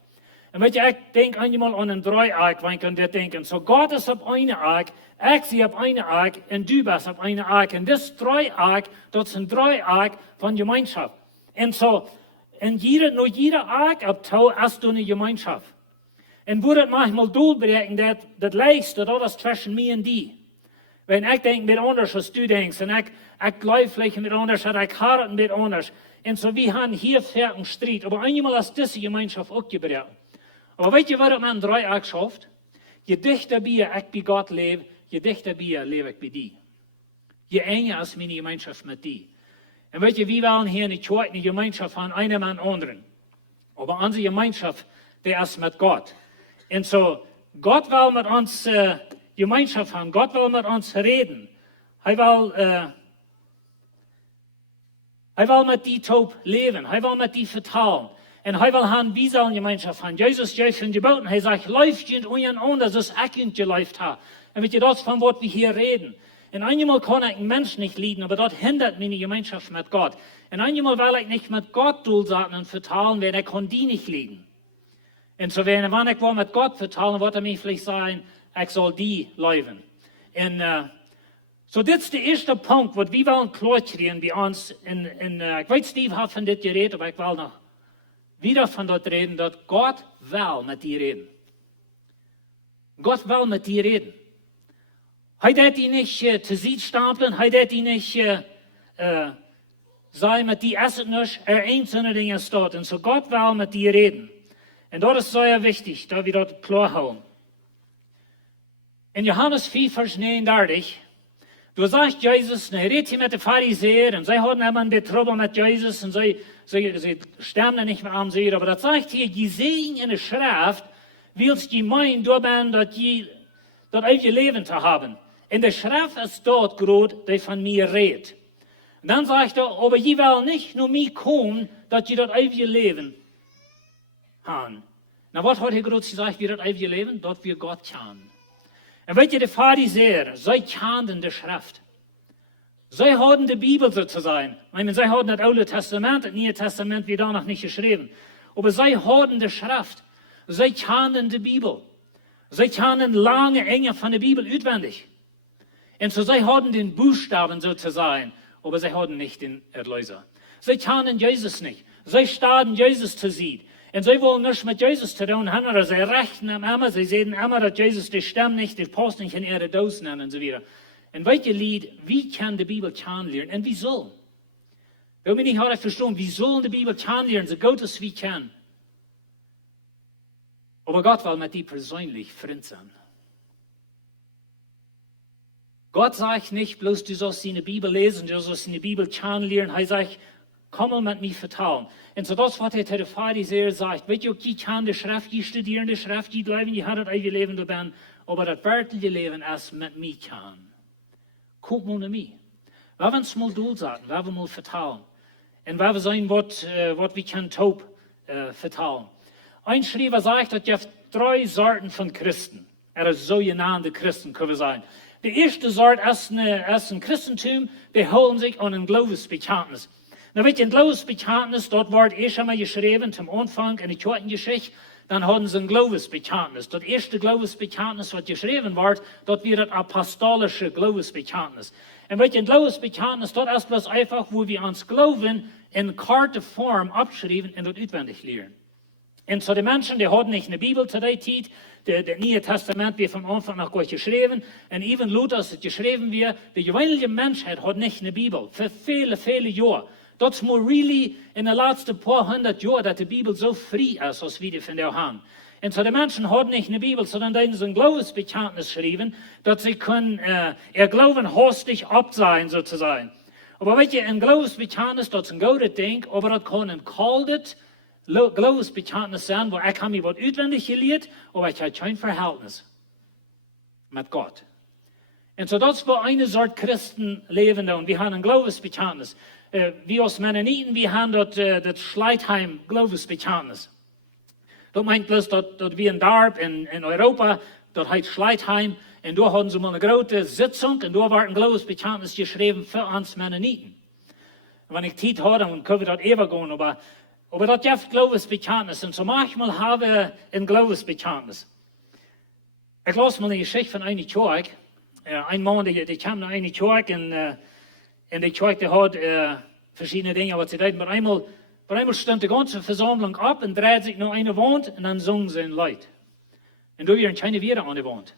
Und wenn ich denke einmal an ein Dreieck, wenn ich an das denke, so Gott ist auf eine Eck, ich sehe auf eine Eck, und du bist auf eine Eck. Und das Dreieck, das ist ein Dreieck von Gemeinschaft. Und so, nur jeder Eck abtau ist du eine Gemeinschaft. Und wo das manchmal durchbrechen, das Leichste, das ist zwischen mir und dir. Wenn ich denke mit anders, als du denkst, und ich glaube vielleicht mit anders, oder ich heirate mit anders. Und so, wir haben hier einen Streit. Aber einmal ist diese Gemeinschaft auch gebrochen. Aber weißt du, was das mit einem Dreieck schafft? Je dichter bei ich bei Gott lebe, je dichter bei lebe ich bei dir. Je enger ist meine Gemeinschaft mit dir. Und weißt du, wir wollen hier eine zweite Gemeinschaft haben, einer mit dem anderen. Aber unsere Gemeinschaft, der ist mit Gott. Und so, Gott will mit uns Gemeinschaft haben. Gott will mit uns reden. Er will mit dir taub leben. Er will mit dir vertrauen. Und er will haben, wie sollen Gemeinschaft haben. Jesus sagt in Geboten, er sagt, läuft ihr untereinander, so ich ihn geläuft habe. Und wisst ihr, das von was wir hier reden. Und einmal kann ich einen Menschen nicht lieben, aber dort hindert meine Gemeinschaft mit Gott. Und einmal will ich nicht mit Gott durchsagen und vertrauen, wenn er kann die nicht lieben. En so wanneer ik wil met God vertalen, wordt mij vielleicht sagen, ik zal die leven. En so dit is de eerste punt, wat we willen klarkrijgen bij ons. Ik weet, Steve had van dit geredet, maar ik wil nog wieder van dat reden, dat God wil met die reden. God wil met die reden. Hij deed die niet te zien stapelen, hij deed die niet zeggen met die essen niet, einzelne dingen staat. En so God wil met die reden. En dat is zeer wichtig, dat we dat klar houden. In Johannes 4, vers 39, da sagt Jesus, hij redet hier met de Pharisäer, und sie hadden immer ein bisschen Trouble mit Jesus, und sie sterben nicht mehr am See, aber das sagt hier, je sehen in der Schrift, willst je meinen, du bist, das ewige Leben zu haben. In der Schrift ist dort gerade, die von mir redet. Und dann sagt er, aber je will nicht nur mir kommen, dass je das ewige Leben haben. Na, was hat er gerade gesagt, wie das ewige Leben? Dort wir Gott kennen. Und weet je, die Pharisäer, sie kannten die Schrift. Sie hatten die Bibel sozusagen. Ich meine, sie hatten das Alte Testament, das Neue Testament wird da noch nicht geschrieben. Aber sie hatten die Schrift. Sie kannten die Bibel. Sie kannten lange Enge von der Bibel auswendig. Und so sie hatten den Buchstaben sozusagen, aber sie hatten nicht den Erlöser. Sie kannten Jesus nicht. Sie starben Jesus zu sehen. Und sie wollen nichts mit Jesus zu tun haben, oder sie rechnen immer, sie sehen immer, dass Jesus die Stamm nicht, die Post nicht in ihre Dose nennen und so weiter. Und welche Lied, wie kann die Bibel kennenlernen und wie soll? Da bin ich heute verstanden, wie sollen die Bibel kennenlernen, so gut es wie kann. Aber Gott will mit dir persönlich Freund sein. Gott sagt nicht bloß, du sollst in die Bibel lesen, du sollst in die Bibel kennenlernen. Er sagt, komm mal mit mir vertrauen. Und so das, was er zu den Pharisäern sagt, weet je ook, je kann die Schrift, je studieren die Schrift, je glauben, je hat das ewige Leben da bin, aber das wirkliche Leben erst mit mir kann. Guck mal nach mir. Wir wollen es mal durchsagen, wir wollen mal vertrauen. Und wir sein, was wir können taub vertrauen. Ein Schreiber sagt, dass es 3 Sorten von Christen, sogenannte Christen, können wir sagen. Die erste Sorte ist ein Christentum, die holen sich an ein Glaubensbekenntnis. Na, weet je, ein Glaubensbekenntnis, dort wird erst einmal geschrieben, zum Anfang in der Kirchengeschichte, dann haben sie ein Glaubensbekenntnis. Das erste Glaubensbekenntnis, was geschrieben wird, dort wird das apostolische Glaubensbekenntnis. Und weet je, ein Glaubensbekenntnis, das ist bloß einfach, wo wir uns glauben, in karte Form abschreiben und das auswendig lernen. Und so die Menschen, die hatten nicht eine Bibel zu der Zeit, das Neue Testament wird vom Anfang nach Gott geschrieben, und even Luther ist geschrieben wird, die gewöhnliche Menschheit hat nicht eine Bibel, für viele, viele Jahre. Das ist nur really in den letzten paar hundert Jahren, dass die Bibel so frei ist, als wir die von der haben. Und so die Menschen haben nicht eine Bibel, sondern die haben so ein Glaubensbekenntnis geschrieben, dass sie können, ihr Glauben hastig absehen, sozusagen. Aber weet je, ein Glaubensbekenntnis, das ist ein gutes Ding, aber das kann ein kaltes Glaubensbekenntnis sein, wo ich habe mich was auswendig gelehrt, aber ich habe kein Verhältnis mit Gott. Und so das war eine Sorte Christenleben da, und wir haben ein Glaubensbekenntnis. Wir als Mennoniten, wir haben das Schleitheim-Glaubensbekenntnis. Das meint bloß, dass wir in Dorp in Europa, das heißt Schleitheim, und da hatten sie mal eine große Sitzung, und da war ein Glaubensbekenntnis geschrieben für uns Mennoniten. Wenn ich Zeit habe, dann können wir das übergehen, aber das gibt Glaubensbekenntnis, und so manchmal haben wir ein Glaubensbekenntnis. Ich lasse mal eine Geschichte von einer Kirche. Ein Mann, der kam nach einer Kirche, und die Kirche hat verschiedene Dinge, was sie tun. Aber einmal stand die ganze Versammlung ab und dreht sich nach einer Wand, und dann singen sie ein Lied. Und da wären keine wieder an der Wand.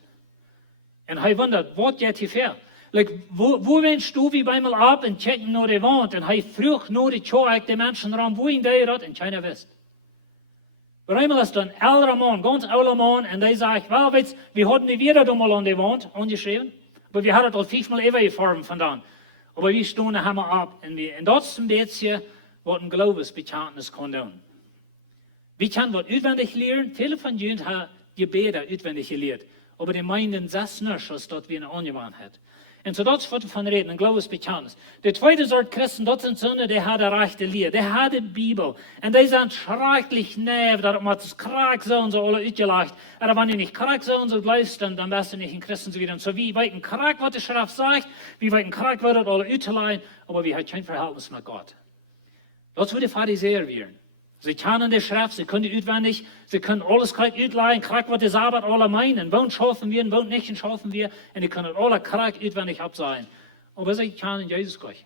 Und er wundert, was geht hier vor? Like, wo willst du wie einmal ab und checken nach der Wand? Und er fragt nach der Kirche, die Menschen ran, wohin der hat, und keiner weiß. Aber einmal ist da ein älterer Mann, ganz alter Mann, und der sagt, well, weißt, wir hatten die wieder da mal an der Wand angeschrieben, aber wir hatten das 5-mal übergefahren von dann. Aber wir stehen da wir ab. Und das ist ein bisschen, was ein Glaubensbekenntnis kann tun. Wir können was auswendig lernen. Viele von uns haben Gebete auswendig gelernt. Aber die meinen das nicht, was dort wie eine angewandt hat. Und so das, was wir von reden, ein Glaubensbekenntnis. Die zweite Sorte Christen, das sind so, die haben eine rechte Lehre, die haben die Bibel. Und die sind schrecklich nervig, dass man das krank so und so alle ausgelegt. Aber wenn du nicht krank so und so bleibst, dann bist du nicht ein Christen so wieder. Und so wie weit ein krank, was die Schrift sagt, wie weit ein krank wird, alle ausgelegt, aber wir haben kein Verhältnis mit Gott. Das würde Pharisäer werden. Sie kennen die Schrift, sie können die auswendig, sie können alles krank uitleihen, krank was die Sabbat alle meinen, wann schaffen wir und wann nicht schaffen wir, und die können alle krank auswendig absein. Aber sie kennen Jesus gleich.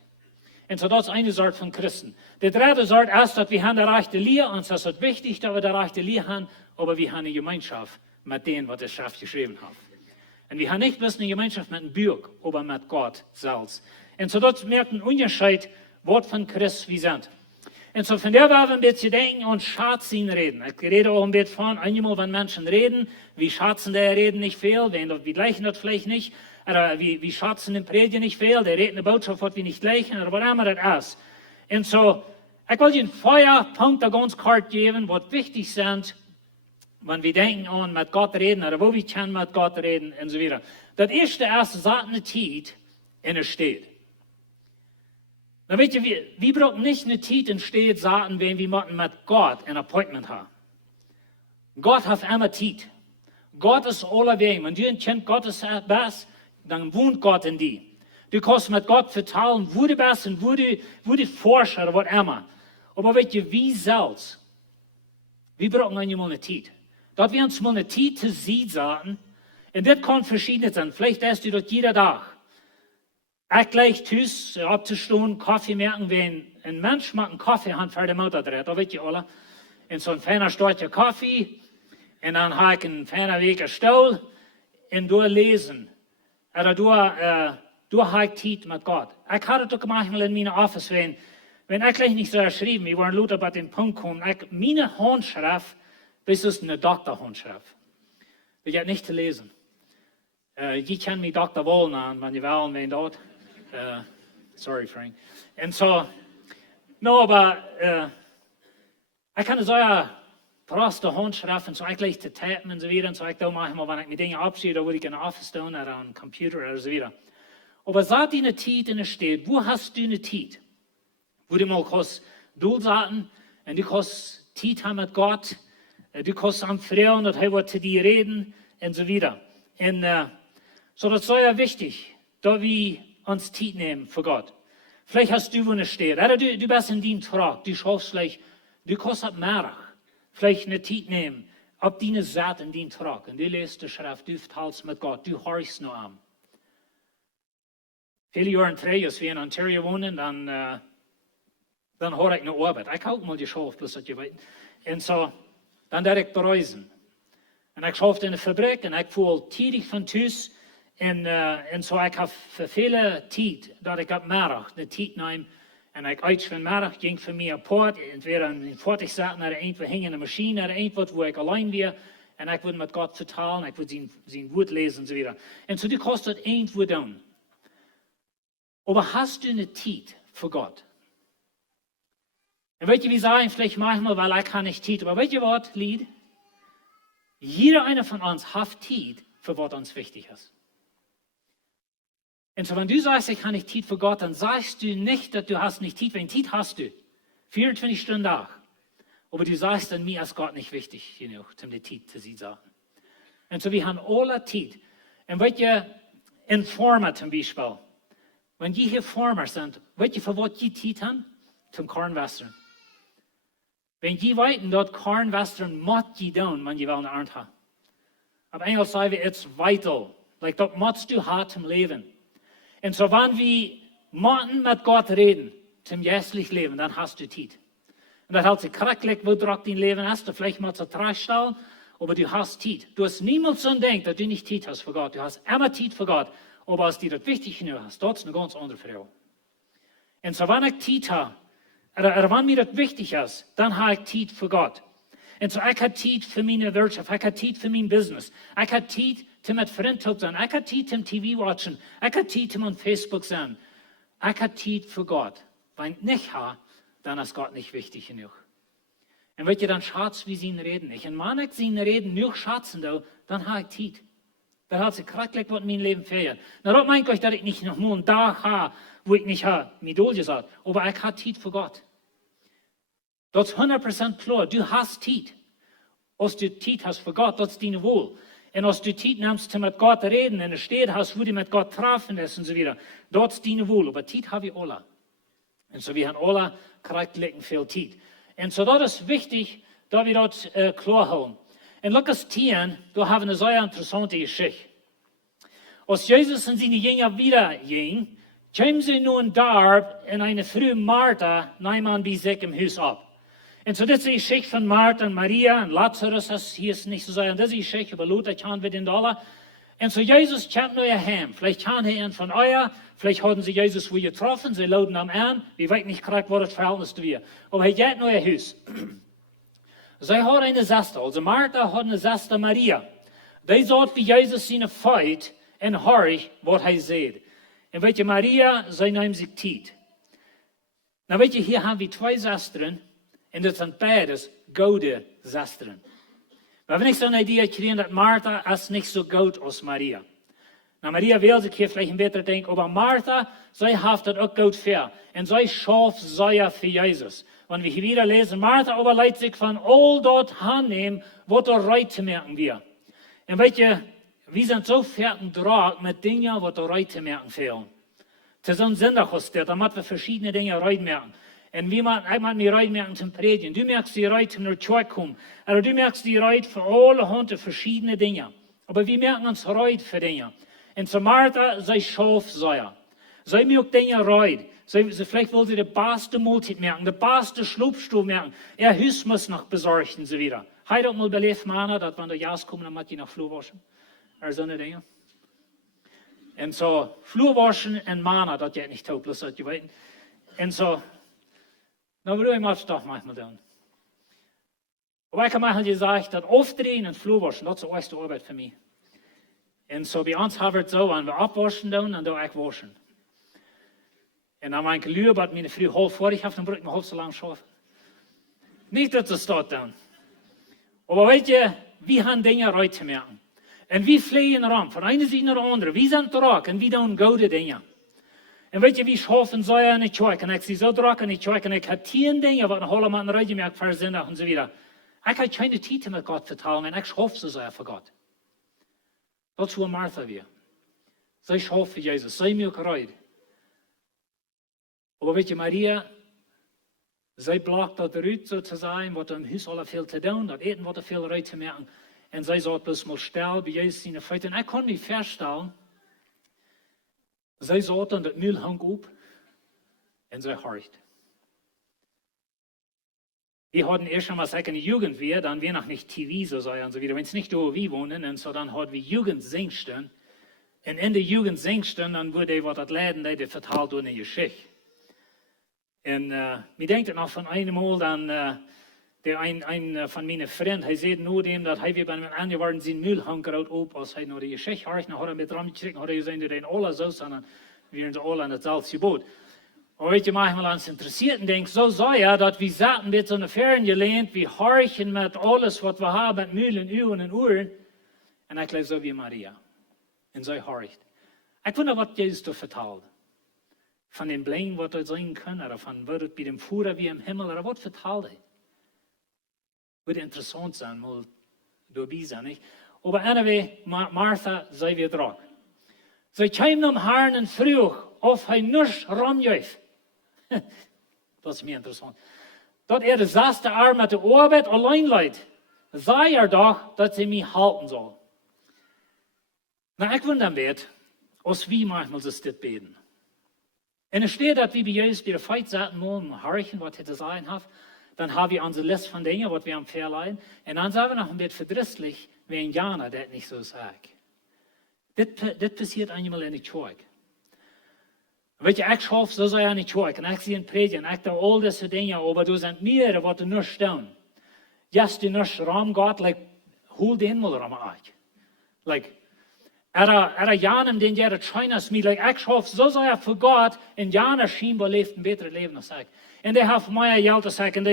Und so das ist eine Sorte von Christen. Die dritte Sorte ist, dass wir haben die rechte Lehre, und das ist wichtig, dass wir die rechte Lehre haben, aber wir haben eine Gemeinschaft mit denen, was die Schrift geschrieben hat. Und wir haben nicht bloß eine Gemeinschaft mit dem Buch, aber mit Gott selbst. Und so das merkt ein Unterschied, was von Christ wir sind. Und so von der wollen wir ein bisschen denken und Schatzen reden. Ich rede auch ein bisschen von, einmal, wenn Menschen reden, wie Schatzen der reden nicht viel, wir gleichen das vielleicht nicht, oder wie Schatzen im Predigen nicht viel, der redet eine Botschaft, was wir nicht gleichen, oder was immer das ist. Und so, ich will Ihnen 4 Punkte ganz kurz geben, was wichtig sind, wenn wir denken an mit Gott reden, oder wo wir können mit Gott reden, und so weiter. Das erste ist, sagt eine Zeit in der Stadt. Na, weet je, wir brauchen nicht eine Zeit in Stadt sagen, wenn wir mit Gott ein Appointment haben. Gott hat immer Zeit. Gott ist alleweg. Wenn du ein Kind Gottes bist, dann wohnt Gott in dir. Du kannst mit Gott vertrauen, wo du bist und wo du forschst oder was immer. Aber weet je, wie selbst, wir brauchen einmal eine Zeit. Dass wir uns mal eine Zeit zu sehen sagen, und das kann verschieden sein. Vielleicht hast du das jeder Tag. Ich gleich tüß, abzustehen, Kaffee merken, wenn ein Mensch mit einem Kaffee hat für die Mutter dreht, da weet je alle. Und so ein feiner Storche Kaffee, und dann habe ich einen feiner Weg Stuhl, und durchlesen. Oder durch habe ich Zeit mit Gott. Ich hatte das manchmal in meinem Office, wenn ich gleich nicht so geschrieben, wir waren Luther bei dem Punkt kommen, meine Handschrift, bis es eine Doktorhandschrift. Ich habe nicht zu lesen. Je kennen mich Dr. Wollen an, wenn ihr wollen, wenn dort. Sorry, Frank. Und so, no, aber ich kann so eine proste Handschrift und so eigentlich zu tappen und so weiter. Und so, ich da manchmal, wenn ich mir Dinge abschiede, da würde ich in der Office tun oder am Computer oder so weiter. Aber sag dir eine Zeit in der Stadt, wo hast du eine Zeit? Wo du mal kannst durchsagen und du kannst Zeit haben mit Gott, du kannst am Frauen und er zu dir reden und so weiter. Und so, das ist ja wichtig, da wir uns Zeit nehmen für Gott. Vielleicht hast du wo eine Stadt, oder du bist in deinem Trag, du schaffst vielleicht, du kannst ab Merach vielleicht eine Zeit nehmen, ob deine Saat in deinem Trag, und du liest die Schrift, du verteilst mit Gott, du horchst nur an. Viele Jahre drei, als wir in Ontario wohnen, dann höre ich eine Arbeit. Ich habe mal geschafft, bis das gewesen. Und so, dann werde ich bereisen. Und ich schaffte in der Fabrik, und ich fuhr tätig von Tüß, und so, ich habe für viele Zeit, dass ich ab Mittag eine Zeit nehme, und ich uit von Mittag ging für mich apart, entweder in 40 Seiten oder irgendwo hing in der Maschine oder irgendwas, wo ich allein war, und ich würde mit Gott vertrauen, ich würde sein Wort lesen und so weiter. Und so, du kannst das irgendwo tun. Aber hast du eine Zeit für Gott? Und weißt du, wir sagen vielleicht manchmal, weil ich kann nicht Zeit, aber weißt du was, Lied? Jeder einer von uns hat Zeit, für was uns wichtig ist. Und so, wenn du sagst, ich habe nicht Zeit für Gott, dann sagst du nicht, dass du hast nicht Zeit, weil Zeit hast du. 24 Stunden Tag. Aber du sagst dann, mir ist Gott nicht wichtig, um die Zeit zu sagen. Und so, wir haben alle Zeit. Und weißt du, Informer zum Beispiel, wenn die hier Farmer sind, weißt du, für was die Zeit haben? Zum Kornwässern. Wenn die weiten, dort Kornwässern, muss die tun, wenn die wollen Ernte haben. Auf Englisch sagen wir, it's vital. Like, das musst du haben zum Leben. Und so, wenn wir mit Gott reden, zum jährlichen Leben, dann hast du Zeit. Und das hält sich kracklich, wo du dein Leben hast, du vielleicht mal zu stellen, aber du hast Zeit. Du hast niemals so gedacht, dass du nicht Zeit hast für Gott. Du hast immer Zeit für Gott. Aber als du das wichtig genug hast, das ist eine ganz andere Frage. Und so, wenn ich Zeit habe, oder wenn mir das wichtig ist, dann habe ich Zeit für Gott. Und so, ich habe Zeit für meine Wirtschaft, ich habe Zeit für mein Business, ich habe Zeit, mit Freunden sein, ich habe Zeit zum TV watchen, ich habe Zeit zum Facebook sein. Ich habe Zeit für Gott. Wenn ich nicht habe, dann ist Gott nicht wichtig genug. Und wenn ihr dann schaut, wie sie ihn reden nicht. Und wenn ich sie ihn reden, nur schatzen, dann habe ich Zeit. Da hat sich kracklich, was mein Leben fehlt. Na, das meint euch, dass ich nicht noch mal einen Tag habe, wo ich nicht habe, mit Dol gesagt, aber ich habe Zeit für Gott. Das ist 100% klar, du hast Zeit. Als du Zeit hast für Gott, das ist deine Wohl. Und als du Zeit nimmst, mit Gott reden, in der Stadt hast, wo du mit Gott treffen ist und so weiter, das ist deine Wohl. Aber Zeit habe ich alle. Und so, wir haben alle kracklich viel Zeit. En so dat is wichtig dat we dat klar houden. In Lukas 10, da haben wir eine sehr interessante Geschichte. Als Jesus und seine Jünger wieder ging, kamen sie nun da in eine frühe Martha nahm bei sich im Haus ab. Und so das ist die Geschichte von Martha und Maria und Lazarus, das hier ist nicht so sehr, das ist die Geschichte über Luther, kennen wir den alle. Und so Jesus kennt euer Heim, vielleicht kann er einen von euch, vielleicht haben sie Jesus wo getroffen, sie lauten am an, wir wissen nicht gerade, was das Verhältnis ist. Aber er geht in euer Haus. Sie hat eine Schwester, also Martha hat eine Schwester Maria. Die sagt bei Jesus seine Feit und hört, was er sagt. Und weet je, Maria, sie nimmt sich Zeit. Na weet je, hier haben wir zwei Schwestern und das sind beides gute Schwestern. Wir haben nicht so eine Idee kriegen, dass Martha ist nicht so gut als Maria. Na, Maria will sich hier vielleicht ein bisschen denken, aber Martha, sie hat das auch gut für. Und sie schafft sehr für Jesus. Wenn wir hier wieder lesen, Martha aber leidet sich von all dort annehmen, was er reut merken wir. Und weet je, wir sind so fertig drauf mit Dingen, was er reut merken fehlen. Das ist ein Sünderhostet, da müssen wir verschiedene Dinge reut merken. Und wie man mir reut merken zum Predigen. Du merkst die reut zum Church kommen. Oder du merkst die reut für alle Hunde verschiedene Dinge. Aber wir merken uns reut für Dinge. Und zu Martha, sie schafft sehr. Sie merkt Dinge reut. Vielleicht will sie die beste Mahlzeit merken, die beste Schlupfstuhl merken. Ihr Haus muss noch besorgt und so wieder. Heute auch mal belebt, Männer, dass wenn der Jas kommt, dann muss ich noch Flur waschen. Oder so eine Dinge. Und so, Flur waschen und Männer, das geht nicht taub, bloß das ihr wissen. Und so, dann würde ich mal doch manchmal tun. Aber ich habe manchmal gesagt, dass aufdrehen und Flur waschen, das ist die erste Arbeit für mich. Und so, bei uns haben wir es so, wenn wir abwaschen, dann auch waschen. Und dann mein Gelühr, was meine Frau halb vor ich habe, dann brauche ich mir halb so lange schaffen. Nicht, dass es dort dann. Aber weet je, wir haben Dinge reut zu merken. Und wir fliehen ran, von einer Seite nach der anderen. Wir sind dran und wir tun gute Dinge. Und weet je, wir schaffen so in die Kirche. Und ich sehe so dran in die Kirche. Und ich habe 10 Dinge, was ein halber Mann reut gemerkt, versinnig und so wieder. Ich habe keine Zeit mit Gott vertrauen, und ich schaffe so sehr für Gott. Das ist, wo Martha wir. Sie schafft für Jesus, sie mir reut. Aber weet je, Maria, zij blakt dat eruit zo te zijn, wat im Haus alle veel te doen, dat eten wat er veel eruit te merken. En zij zat dus mal stil bij Jezus zijn feiten. En ik kon me voorstellen, zij zat dan dat muil hang op en zij hoort. Wir hatten erst einmal in der Jugend wir, dann wir noch nicht TV so sein und so wieder. Wenn es nicht da wie wohnen, und so dann hatten wir Jugendsingsten. Und in der Jugendsingsten, dann wurde was das Läden, der vertalt durch eine Geschichte. Und mir denkt noch von einem Mal, dann, der ein von meinen Freunden, er sieht nur dem, dass er bei einem angeworden sein Müllhang gerade oben, als er noch die Geschichte hört, dann hat er mit dran gekriegt, hat er gesagt, die den alle so, sondern wir sind alle an das selbe Boot. Aber weet je, manchmal ans interessiert und denkt, so sei ja, dass wir saßen mit so einer Ferien gelehnt, wir horchen mit alles, was wir haben, mit Mühlen, Uhren und Uhren. Und ich glaube, so wie Maria. Und so horcht. Ich wundere, was Jesus da vertalt. Von dem Blingen, was er sein kann, oder von was bei dem Führer wie im Himmel, oder was vertalt er. Würde interessant sein, mal dabei sein, nicht? Aber anyway, Martha sei wir dran. Sie kam am Herrn und früh, auf er nicht rumläuft. Das ist mir interessant. Dass er saß der Arm mit der Arbeit allein leid. Sei er doch, dass sie mich halten soll. Na, ich wundere mich, als wie manchmal sie das beten. Und es steht, dass wir bei Jesus bei der Feit saßen wollen, und horchen, was hätte sein hat. Dann haben wir unsere Liste von Dingen, was wir am verleihen. Und dann sagen wir noch ein bisschen verdrießlich, wenn Jana das nicht so sagt. Das passiert einmal in der Kirche. Weet je, ik schaf zo zijn aan de kerk en ik zie een predigen en ik doe al deze dingen, aber er zijn meer wat er niet staan. Juist die niet raam gaat, like, hoe den mal raam uit. Like, janem den jaren China's me, like, ik schaf zo zijn voor God en janem schijnbaar leeft een beter leven als ik. En die heeft mij geld als ik en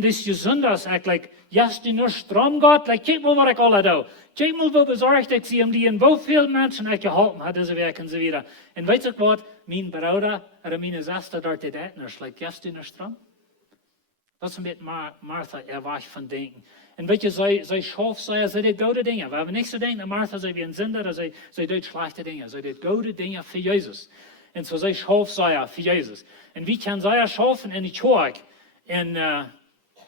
die is gezond als ik, like, juist die niet raam gaat, like, kijk maar wat ik alle doe. Kijk maar hoe bezorgd ik zie, die in zoveel mensen ik geholpen had, deze werk en zo weer. En weet je wat? Mijn broeder en mijn zuster daar te eten is, like, juist in de stroom. Dat is een beetje Martha erwacht van denken. En weet je, zij schoof, zij deed goede dingen. We hebben niks te denken, Martha, zij weer een zinder, zij deed slechte dingen. Zij deed goede dingen voor Jezus. En zo zij schoof zij voor Jezus. En wie kan zij schaffen in de kerk? En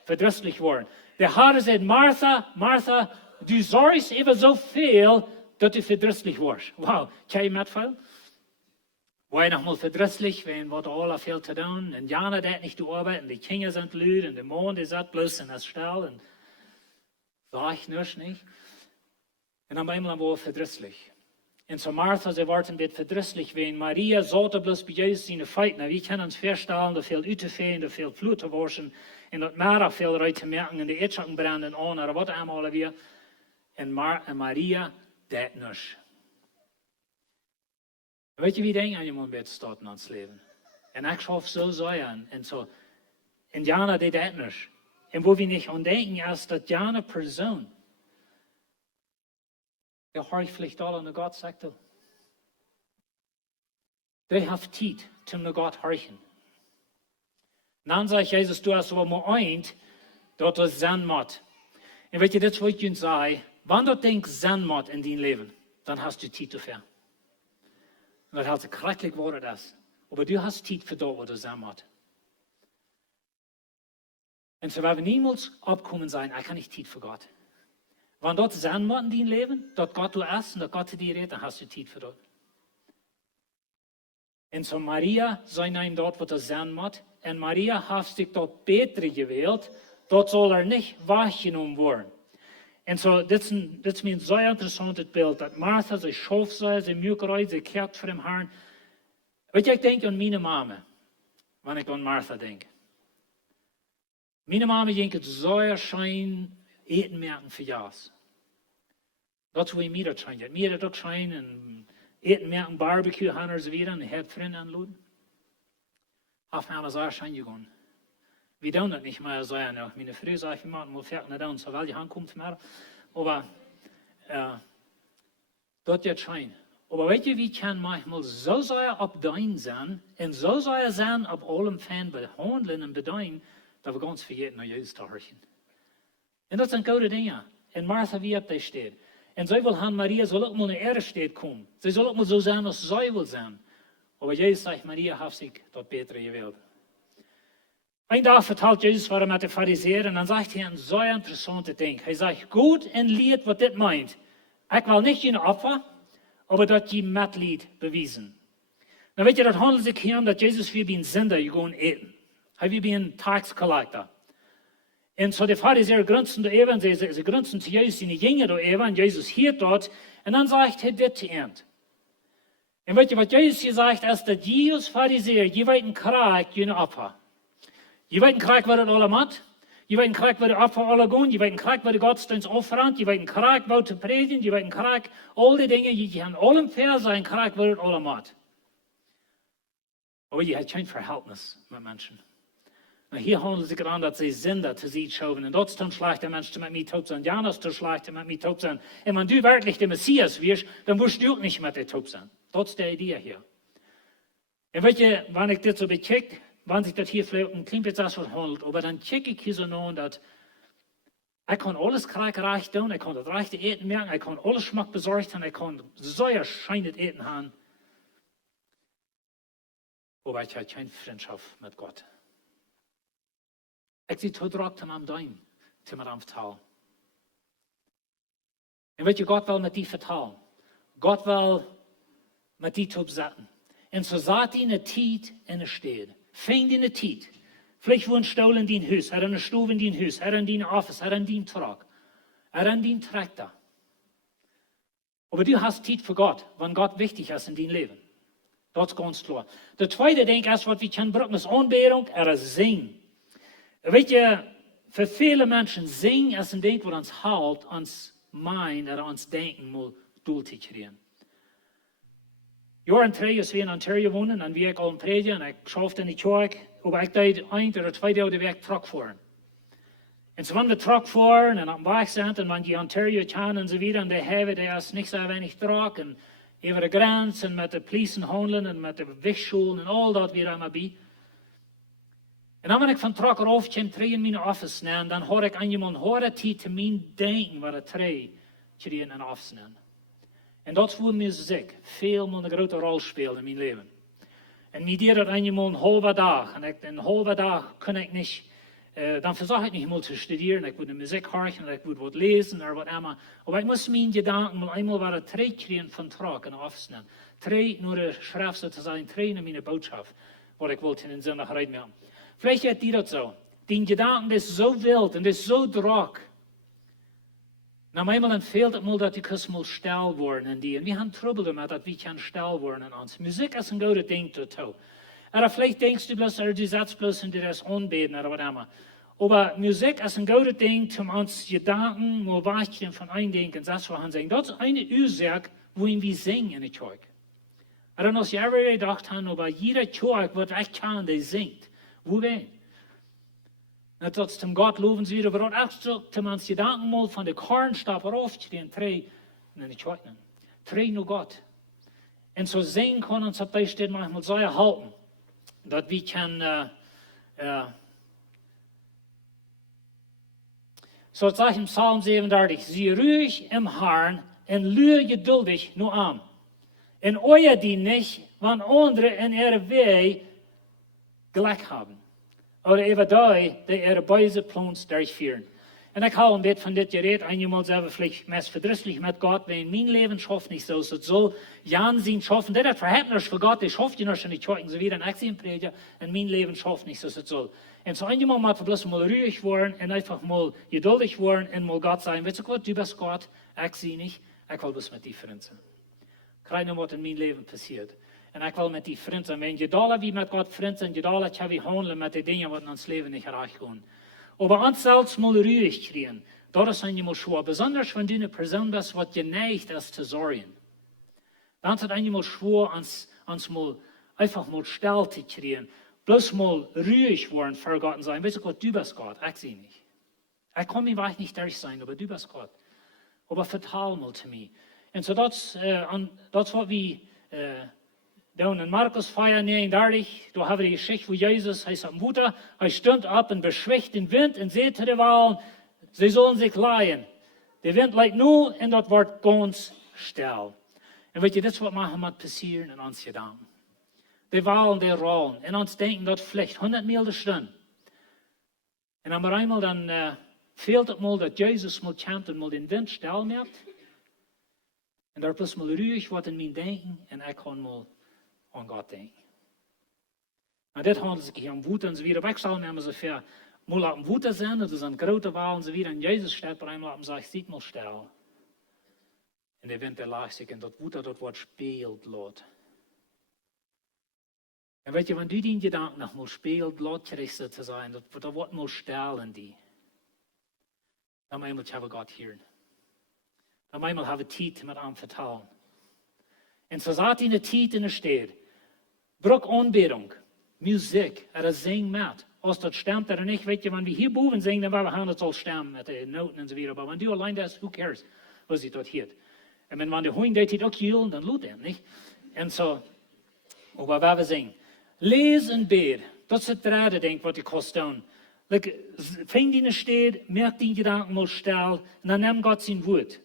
verdrießlich worden. Der Herr sagt, Martha, Martha, du sorgst über so viel, dass du verdrießlich wirst. Wow, kan je metvallen? War je nog mal verdrießlich, wenn wat alle veel te doen, en Jana dat niet te arbeiten, die Kinder sind luid, en de Mond is dat bloß in das Stall, en war ich nicht. Und am einmal war verdrießlich. Und so Martha, sie war ein bisschen verdrießlich, wenn Maria sollte bloß bei Jesus in der Feit, na, wir können uns vorstellen, da viel Utefeen, da viel Flut zu waschen, und dat Mara viel Leute zu merken, und die Etschatten brennen an, oder was einmal wir. Und Maria, das nicht. Weet je wie denkt aan je moet beter starten aan het leven? En ik geloof zo zijn. En zo. En Jana deed dat niet. En wo wir nicht an denken, ist, dass jene Person, der horcht vielleicht alle an Gott, sagt er. Die hat Zeit, zum Gott horchen. Dann sagt Jesus, du hast aber mal eint, dass das sein muss. Und weet je, das wollte ich Ihnen sagen, wenn du denkst, sein muss in dein Leben, dann hast du Zeit dafür. Und das hat sich schrecklich geworden, das. Aber du hast Zeit für das, was du sein musst. Und so werden wir niemals abkommen sein, ich kann nicht Zeit für Gott. Wenn dort sein muss in dein Leben, dort Gott du erst und dort Gott dir redet, dann hast du Zeit für das. Und so Maria sei nein dort, wo das sein muss. Und Maria hat sich dort beter gewählt, dort soll nicht wahrgenommen werden. Und so, das ist mir ein sehr interessantes Bild, dass Martha, sie schafft sie mühkreut, sie kehrt vor dem Herrn. Weet je, ich denke an meine Mama, wenn ich an Martha denke. Meine Mama denkt sehr schön, eten merken für Jas. Dat is hoe je mij dat schijnt. Mij dat ook schijnt en eten merken, barbecue, gaan er zo weer en het vrienden aanloden. Af en aan zo schijnt je gewoon. Wir doen das nicht mehr so. Meine Frau sagt immer, man fährt nicht an, so weil die ankommt mehr. Aber dort jetzt schein. Aber weißt du, wie kann manchmal so sehr abdein sein und so sehr sein, ab allem Fan behandeln und bedeuten, dass wir ganz vergessen, nach Jesus zu horchen. Und das sind gute Dinge. Und Martha, wie ob das steht. Und sie will haben, Maria soll auch mal in der Erde steht kommen. Sie soll auch mal so sein, als sie will sein. Aber Jesus sagt, Maria hat sich dort besser gewählt. Ein Tag vertelt Jesus, war mit den Pharisäern, und dann sagt er ein sehr interessantes Ding. Er sagt, gut und lieb, was das meint. Ich will nicht ein Opfer, aber dass die Mitleid bewiesen. Dann weet je, das handelt sich hier um, dass Jesus wie ein Sünder gehen eten. Er wie ein Tax Collector. Und so die Pharisäer grunzen da eben, sie grunzen zu Jesus, die Jünger da eben, und Jesus hier dort, und dann sagt er das zu ihm. Und weet je, was Jesus hier sagt, ist, dass Jesus Pharisäer, je weit ein Krieg, je ein Opfer. Je weet een krijg wat het allemaal. Je weet een krijg wat de Opfer alle gaan. Je weet een krijg wat de godsdienst offert. Je weet een krijg wat te predigen. Je weet een krijg al die dingen. Je kan allem fair zijn. Krijg wat het allemaal. Aber je hebt geen verhältnis met mensen. En hier handelt het zich aan dat ze zinder te zien schauen. En dat is dan slechte mensen met mij top zijn. Ja, dat is dan slechte met mij top zijn. En wenn du wirklich der Messias wirst, dann wirst du auch nicht mit der top sein. Dat is de idee hier. En weet je, wanneer ik dit zo bekijk, wenn sich das hier vielleicht ein klein bisschen was handelt, aber dann checke ich hier so noch, dass ich kann alles reich tun, ich kann das reiche Eten merken, ich kann alles Schmack besorgt haben, ich kann sehr scheinet Eten haben. Aber ich habe keine Freundschaft mit Gott. Ich sehe tot direkt am Daim, zu mir am Tal. Und weet je, Gott will mit dir vertrauen. Gott will mit dir topsetzen. Und so sagt ihn eine Zeit in der Stede. Fäng in der Zeit. Vielleicht wohnt Stuhl in dein Haus, eine Stube in dein Haus, in dein Office, in dein Truck, in dein Traktor. Aber du hast Zeit für Gott, wenn Gott wichtig ist in dein Leben. Das ist ganz klar. Der zweite Ding ist, was wir können brauchen, ist Anbetung, ist Singen. Weet je, für viele Menschen, Singen ist ein Ding, was uns hält, uns meint, oder uns denken, mal durchzukriegen. Jaren terug is we in Ontario wonen en wie ik al een predigen en ik schafte in de kerk, aber ik deed 1 oder 2 dagen de week truck fahren. En so wenn wir truck fahren und am Weg sind und wenn die Ontario kann und so wieder und die haben, der ist nicht so wenig Druck und über die Grenze und mit den Polizei handeln und mit den Wegsschulen und all das wieder immer bei. Und dann wenn ich von truck raufkomme, drei in meine Office nehmen, dann habe ich einmal eine Zeit zu mir denken, was ich drei in een Office nehmen. En dat voor muziek veel meer een grote rol speelt in mijn leven. En mij deed dat eenmaal een halve dag. En een halve dag kon ik niet dann versuche ich nicht mal zu studieren, ich würde Musik hören, ich würde was lesen oder was immer. Aber ich muss meine Gedanken mal einmal wieder kriegen von Trag und aufsnehmen. Nur der Schrift sozusagen, in meine Botschaft, was ich wollte in den Sonntag reden. Vielleicht hat die das so. Die Gedanken, das ist so wild und das ist so drog. Na einmal dann fehlt es mal, dass die mal still worden in die. Und wir haben Trouble damit, dass wir still worden in uns. Musik ist ein guter Ding dazu. Oder vielleicht denkst du bloß, du setzt bloß in dir das anbeten oder was immer. Aber Musik ist ein guter Ding, um uns Gedanken mal weichen von eindenken. Das was wir sagen. Das ist eine Ursache, wohin wir singen in der Kirche. Ich don't know, ob Sie ever gedacht haben, aber jeder Kirche wird echt kann, der singt. Wo wen? Nicht, dass zum Gott loben sie wieder, aber auch zum uns Gedanken mal von der Kornstab aufstehen, drei in der Kirche. Drei nur Gott. Und so singen können uns, dabei steht manchmal so erhalten, dass wir können, so sagt ich im Psalm 37, sie ruhig im Herrn und lühe geduldig nur an. Und euer die nicht, wann andere in ihre Wege gleich haben. Oder eben die ihre böse Plans durchführen. Und ich habe ein bisschen von dit geredet, einmal selber vielleicht meist verdrüsslich mit Gott, wenn mein Leben schafft nicht so, so soll Jan sein schaffen, das hat Verhältnis für Gott, der schafft ja noch schon nicht so wieder, und ich sehe Prediger, und mein Leben schafft nicht so, so soll. Und so einmal mal bloß mal ruhig werden, und einfach mal geduldig werden, und mal Gott sagen, weißt du Gott, du bist Gott, ich sehe nicht, ich will bloß mit dir Freund sein. Keine was in meinem Leben passiert. Und ich will mit dir Freund sein. Wenn je doller wie mit Gott Freund sind, je doller kann wir handeln mit den Dingen, die in uns Leben nicht erreichen können. Aber uns selbst mal ruhig kriegen, das ist einmal schwer. Besonders wenn du eine Person bist, die geneigt ist zu sorgen. Dann ist es einmal schwer, uns mal einfach mal still zu kriegen. Bloß mal ruhig werden vor Gott und sagen, weißt du Gott, du bist Gott, ich sehe nicht. Ich kann mir vielleicht nicht durch sein, aber du bist Gott. Aber vertraue mal zu mir. Und so das was wir dann in Markus 4:39, da haben wir die Geschichte, wo Jesus, heißt am Mutter, er stund ab und beschwicht den Wind und sagte den Walen, sie sollen sich leihen. Der Wind leiht nur und das wird ganz still. Und weet je, das was machen wird passieren in uns Gedanken. Die Walen, die rollen, in uns denken, das vielleicht 100 Meilen die Stunde. Und dann einmal dann fehlt es mal, dass Jesus mal kommt und mal den Wind still macht. Und da bloß mal ruhig wird in mein Denken und ich kann mal an Gott denken. Und das handelt sich um Wut und so wieder. Aber ich schaue mir so viel, mal auf dem Wut sind, das sind große Wahlen und so wieder. Und Jesus steht bei einem und sagt, sieht mal still. Und der Wind, der lag sich und das Wut, das Wort spielt, Lord. Und weet je, wenn du den Gedanken noch mal spielt, Lord, kriegst zu sein, das wird mal still in die. Dann einmal haben wir Gott hören. Dann einmal haben wir Zeit mit ihm vertrauen. Und so sagt in der Zeit in der Stadt, Bruck Anbetung, Musik, oder singen mit. Als das stimmt oder nicht, weet je, wenn wir hier boven singen, dann wir haben das soll stimmen mit den Noten und so weiter. Aber wenn du allein das, who cares, was sie dort hört. Und wenn der Hoin das auch jülen, dann lohnt er nicht. Und so, aber wenn wir singen, les und bet, das ist das dritte Ding, was die kosten. Fäng die in der Stadt, merk den Gedanken mal still, und dann nimm Gott sein Wort.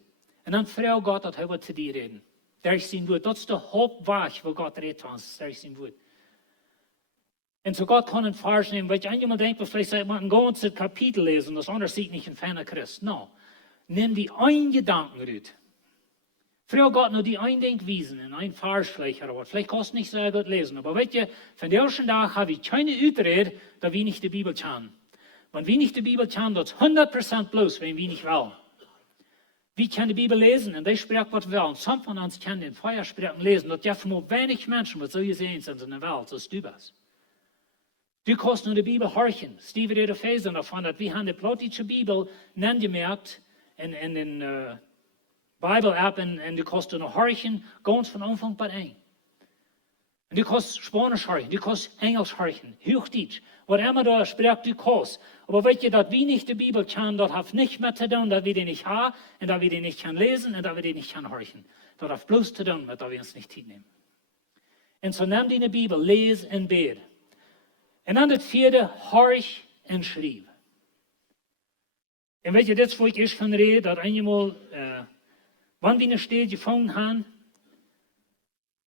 Und dann freu Gott, dass er zu dir reden. Durch sein Wort. Das ist der Hauptweg, wo Gott redet uns, durch sein Wort. Und so Gott kann einen Vers nehmen, weil ich einmal denke, vielleicht sollte man ein ganzes Kapitel lesen, das andere sieht nicht ein feiner Christ. No. Nimm die einen Gedanken rüt. Früher Gott nur die einen Denkwiesen in ein Vers vielleicht oder was. Vielleicht kannst du nicht sehr gut lesen, aber weißt du, von der ersten Tag habe ich keine Ausrede, dass wir nicht die Bibel kennen. Wenn wir nicht die Bibel kennen, das ist 100% bloß, wenn wir nicht wollen. Wir können die Bibel lesen und die spricht, was wir wollen. Some von uns können den Feuersprechen lesen. Das gibt nur wenig Menschen, die so gesehen sind in der Welt, als du bist. Du kannst nur die Bibel horchen. Steve redet Epheser davon, dass wir haben die plottische Bibel gemerkt in den Bible-App und du kannst nur horchen, ganz von Anfang bis Ende. Und du kannst Spanisch horchen, du kannst Englisch horchen, Hochdeutsch, was immer da spricht, du kannst. Aber weißt du, dass wir nicht die Bibel kennen, das hat nicht mehr zu tun, dass wir die nicht haben und dass wir die nicht lesen und dass wir die nicht horchen. Das hat bloß zu tun, dass wir uns nicht Zeit nehmen. Und so nimm die Bibel, lese und bete. Und dann das vierte, horch und schrieb. Und weißt du, das, wo ich erst von rede, dass einmal, wann wir eine Stelle gefunden haben,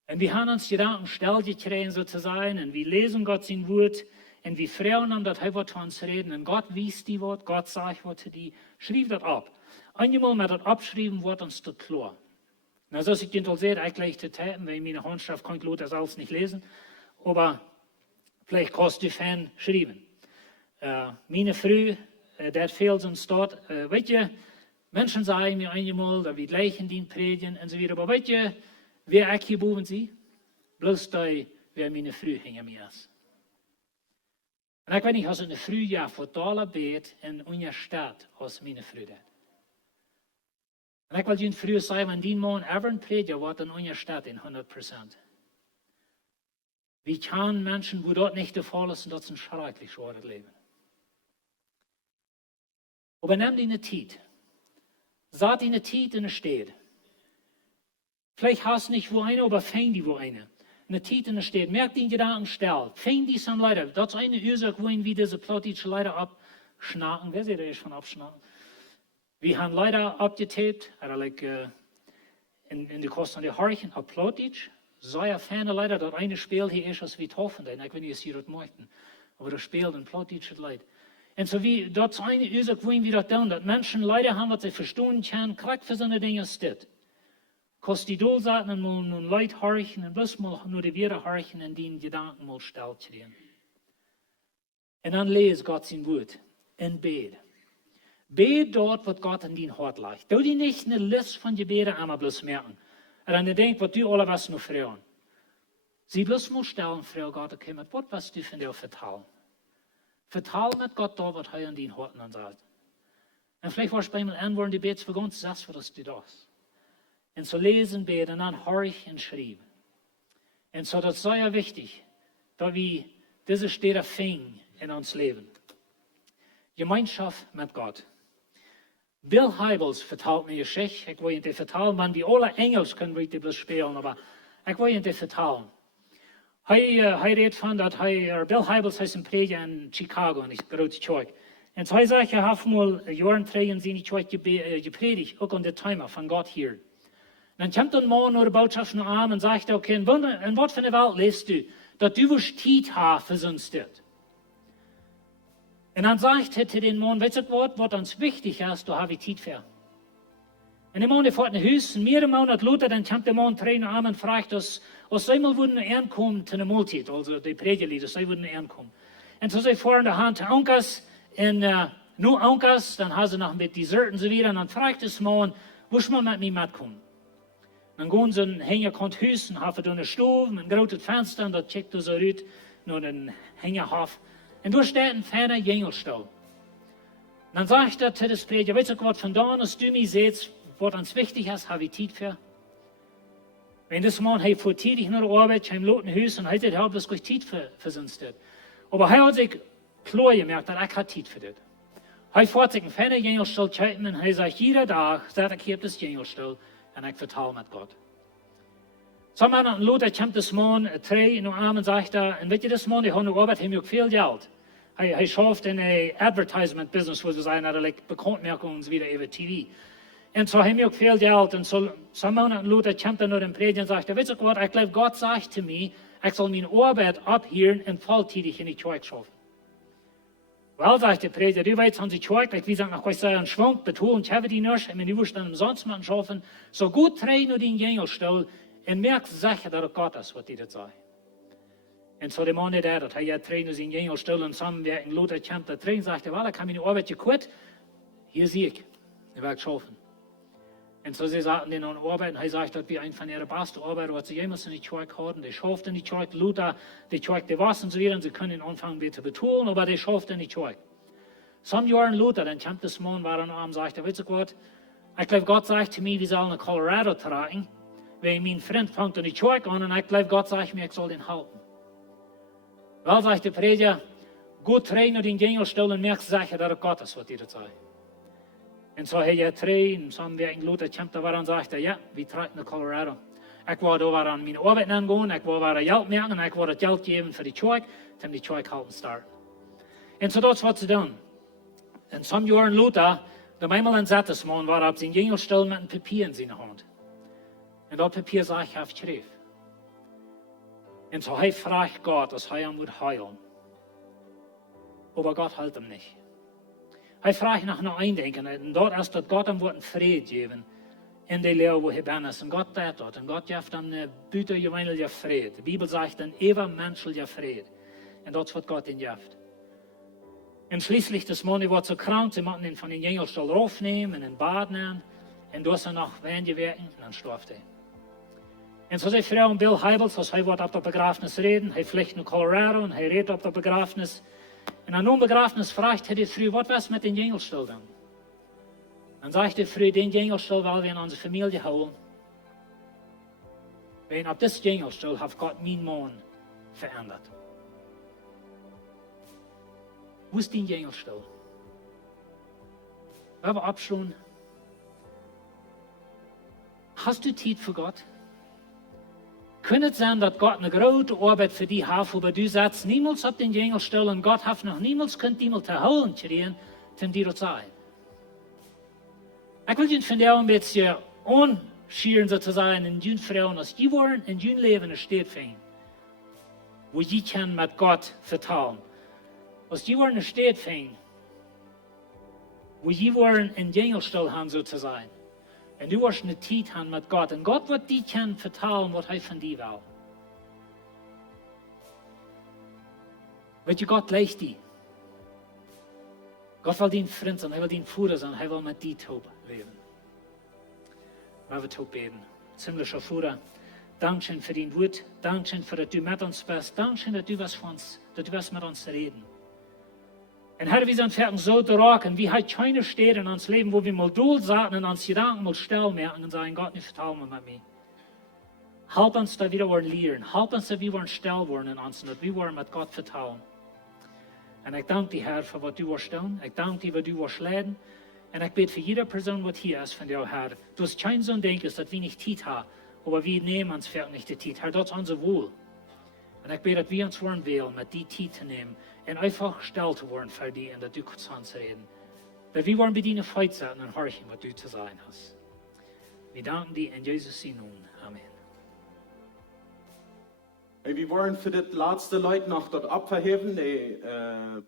und wir haben uns Gedanken still gekriegt, sozusagen, und wir lesen Gott sein Wort, und wie Frauen haben, dass er zu uns reden. Und Gott wies die Wort, Gott sagt was zu die, schrieb das ab. Einmal mit das abschreiben, wird uns das klar. Na, so ich den sehe, eigentlich zu taten, weil meine Handschrift kann ich das alles nicht lesen. Aber vielleicht kannst du Fan schreiben. Meine Frau, das fehlt uns dort. Weet je, Menschen sagen mir einmal, dass wir gleich in den predigen und so weiter. Aber weet je, wer ich hier boven sie? Bloß da, wer meine Frau hinter mir ist. Und ich weiß nicht, als eine Frau ja vertalen bet in unserer Stadt als meine Frau dat. Und ich will Ihnen früher sagen, wenn die Mann ever ein Prediger wird in unserer Stadt in 100%. Wie kann Menschen, wo dort nicht der Fall ist, das ein schrecklich schweres Leben. Aber nimm die eine Zeit. Sag die eine Zeit in der Stadt. Vielleicht hast du nicht wo eine, aber fäng die wo eine. Eine Zeit in der Stadt. Merk den Gedanken still. Fäng die an Leiter. Das ist eine Ursache, wohin wir diese plottische Leiter abschnacken. Wer sieht das schon abschnacken? Wir haben Leiter abgetaped, oder like, in der Kosten der Horchen, plottisch. Sehr ferne Leiter, das eine Spiel hier ist, als wir hoffen. Ich weiß nicht, ob Sie das möchten. Aber das spielt ein plottisches Leid. Und so wie, das ist eine Ursache, wohin wir das tun, dass Menschen Leiter haben, was sie verstehen können, kriegt für so eine Dinge steht. Kost die Dolsaten und mal nun Leid horchen und bloß mal nur die Wiede horchen und die Gedanken mal stellt kriegen. Und dann lese Gott sein Wort in Bett. Bet dort, was Gott in dein Hort legt. Du die nicht eine Liste von Gebeten einmal bloß merken. Und dann denk, was du alle was nur fragen. Sie bloß mal stellen, Frau Gott, okay, mit was du von dir vertrauen. Vertrauen mit Gott da, was er in dein Hort dann sagt. Und vielleicht warst du bei mir an, die Bets für uns, das, was du das. Und so lesen, beten, und dann horch und schreiben. Und so, das ist sehr wichtig, dass wir diese Städte finden in uns Leben. Gemeinschaft mit Gott. Bill Hybels vertelt mir eine Geschichte. Ich will Ihnen die vertellen, wenn die alle Engels können wir die bloß spielen, aber ich will Ihnen die vertellen. Er redet von, dass Bill Hybels ist ein Prediger in Chicago, in der großen Kirche. Und so sagt, er hat mal Jahren in seine Kirche gepredigt, auch an der Timer von Gott hier. Dann kommt ein Mann oder Botschaft noch an und sagt, okay, in was für eine Welt lebst du, dass du wirst Zeit haben für sonst das. Und dann sagt er zu den Mann, weißt du was uns wichtig ist, da habe ich Zeit für. Und der Mann, der fährt nach Hause, und mehrere Monate später, dann kommt der Mann rein und fragt, dass sie mal würden ankommen zu einer Mahlzeit, also die Predigerlieder, sie würden ankommen. Und so sie fahren der Hand zu Ankas, und nur Ankas, dann haben sie noch mit Dessert und so wieder, und dann fragt das Mann, wo ich mal mit mir mitkommen? Dann gehen sie und hängen kommt Haus und haben eine Stube, ein großes Fenster, und das checkt so raus, nur den Hängerhof. Und da steht ein ferner Jüngelstall. Dann sagt er zu des Prediger, weißt du was, von da an, als du mich siehst, was uns wichtig ist, habe ich Zeit für. Wenn das Mann hat vor tätig nach der Arbeit, im loten Haus, und hat er bloß Zeit für sonst das. Aber er hat sich klar gemerkt, dass er keine Zeit für das. Er fährt sich einen ferner Jüngelstall checken, und er sagt, jeder Tag, sagt ich, das Jüngelstall, und ich vertraue mit Gott. So man Luther kommt das Mann, drei in den Arm und sagt, und weet je, das Mann, der hat eine Arbeit, hat auch viel Geld. Er schafft in ein Advertisement-Business, wo sie sagen, like Bekanntmerkungen und so wieder über TV. Und so haben wir auch viel Geld. Und so man Luther kommt dann nur den Prediger und sagt, weißt du was, ich glaube, Gott sagt zu mir, ich soll meine Arbeit abhören und volltätig in die Kirche schaffen. Well, sagt der Prediger, du weißt, an die Kirche, wie gesagt, nach euch sei ein Schwung, betonen, ich habe die nicht, und du wirst dann umsonst machen schaffen, so gut drehen nur den Jüngelstall, und merkt sicher, dass es Gott ist, was die das sagen. Und so der Mann, der hat ja trainen in Jüngelstall und zusammenwerken, Luther kommt da drin, sagt er, well, ich habe meine Arbeit gekürzt, hier sehe ich werde schaffen. Und so sie sagten den an Arbeit, und er sagt, dass wir ein von ihrer besten Arbeiter, was sie jemals in die Kirche hatten, die schafft in die Kirche, Luther, die Kirche, die was und so wieder, und sie können anfangen, wieder zu betonen, aber die schafft in die Kirche. Some Jahren Luther, dann kommt das Mann, war an Arm, sagt er, weißt du was, ich glaube, Gott sagt zu mir, wir sollen nach Colorado tragen, weil mein Freund fängt an die Kirche an, und ich glaube, Gott sagt mir, ich soll den halten. Wel, sagt der Prediger, gut trainen den Jüngelstall und merkt sicher, dass es Gott ist, was die das sagen. Und so hat er trainen, zusammenwerken, Luther kommt da war und sagt, ja, wir tragen nach Colorado. Ich war da an meine Arbeit angehen, ich war Geld merken, und ich war das Geld geben für die Kirche, dann die Kirche halten starten. Und so das, was sie tun. Und some Jahren Luther, der einmal ein Sattesmann war auf seinem Jüngelstall mit einem Papier in seiner Hand. Und das Papier sah ich auf Schrift. Und so fragt Gott, dass er ihn heilen. aber Gott hält ihm nicht. Hij vraagt nach einer Eindenken. Und dort ist, dass Gott ihm wird Frieden geben in der Lehre, wo er bin ist. Und Gott tut das. Und Gott gibt dann buitengemeindelijke Frieden. Die Bibel sagt dann evenmenschelijke Frieden. Und das wird Gott ihn gibt. Und schließlich, das Mann wird so krank, sie mussten ihn von den Jüngerstuhl raufnehmen, in den Bad nehmen. Und da ist er noch wenige Werken, und dann starb er. Und so sagt Frau Bill Heibels, als hij wordt op de begrafenis reden, hij vliegt naar Colorado und hij redet op de begrafenis. Und an einem Begrafenis fragt er die Frau, was was mit den Jüngerstuhl dann? Dann sagt die Frau, den Jüngerstuhl wollen wir in unsere Familie holen. Weil auf das Jüngerstuhl hat Gott mein Mann verändert. Wo ist dein Jüngerstuhl? Wir haben abschauen. Hast du Zeit für Gott? Könnte es sein, dass Gott eine große Arbeit für dich hat, aber du sagst niemals auf den Jüngerstuhl und Gott hat noch niemals könnt jemand zu holen kriegen, um dir zu sein. Ich will Ihnen von dir ein bisschen anschieren sozusagen in den Frauen, als die wollen in ihrem Leben eine Stadt finden, wo sie können mit Gott vertrauen. Als die wollen eine Stadt finden, wo sie wollen in den Jüngerstuhl haben sozusagen. Und du wirst eine Zeit haben mit Gott. Und Gott wird dir können vertrauen, was er von dir will. Weet je, Gott leicht dir. Gott will dein Freund sein, er will dein Vater sein, er will mit dir leben. Wir werden beten. Ziemlicher Vater, Dankeschön für dein Wort. Dankeschön für, dass du mit uns bist. Dankeschön, dass du was mit uns reden. Und Herr, wir sind fertig so draken, wie halt keine Städte in uns Leben, wo wir mal durchsagen und uns Gedanken mal still merken und sagen, Gott, nicht vertrauen wir mit mir. Help uns, dass wir wollen lernen. Help uns, dass wir wollen still werden in uns und dass wir wollen mit Gott vertrauen. Und ich danke dir, Herr, für was du wirst tun. Ich danke dir, was du wirst leiden. Und ich bete für jede Person, die hier ist, von dir, Herr. Du hast kein so ein Denken, dass wir nicht Zeit haben, aber wir nehmen uns fertig nicht die Zeit. Herr, das ist unser Wohl. Und ich bete, dass wir uns wollen wählen, mit die Zeit zu nehmen und einfach still zu werden für dich und dass du kurz zu uns reden. Dass wir wollen bei dir Freude sein und horchen, was du zu sagen hast. Wir danken dir in Jesus' Namen. Amen. Hey, wir wollen für das letzte Leute noch dort abverheben, die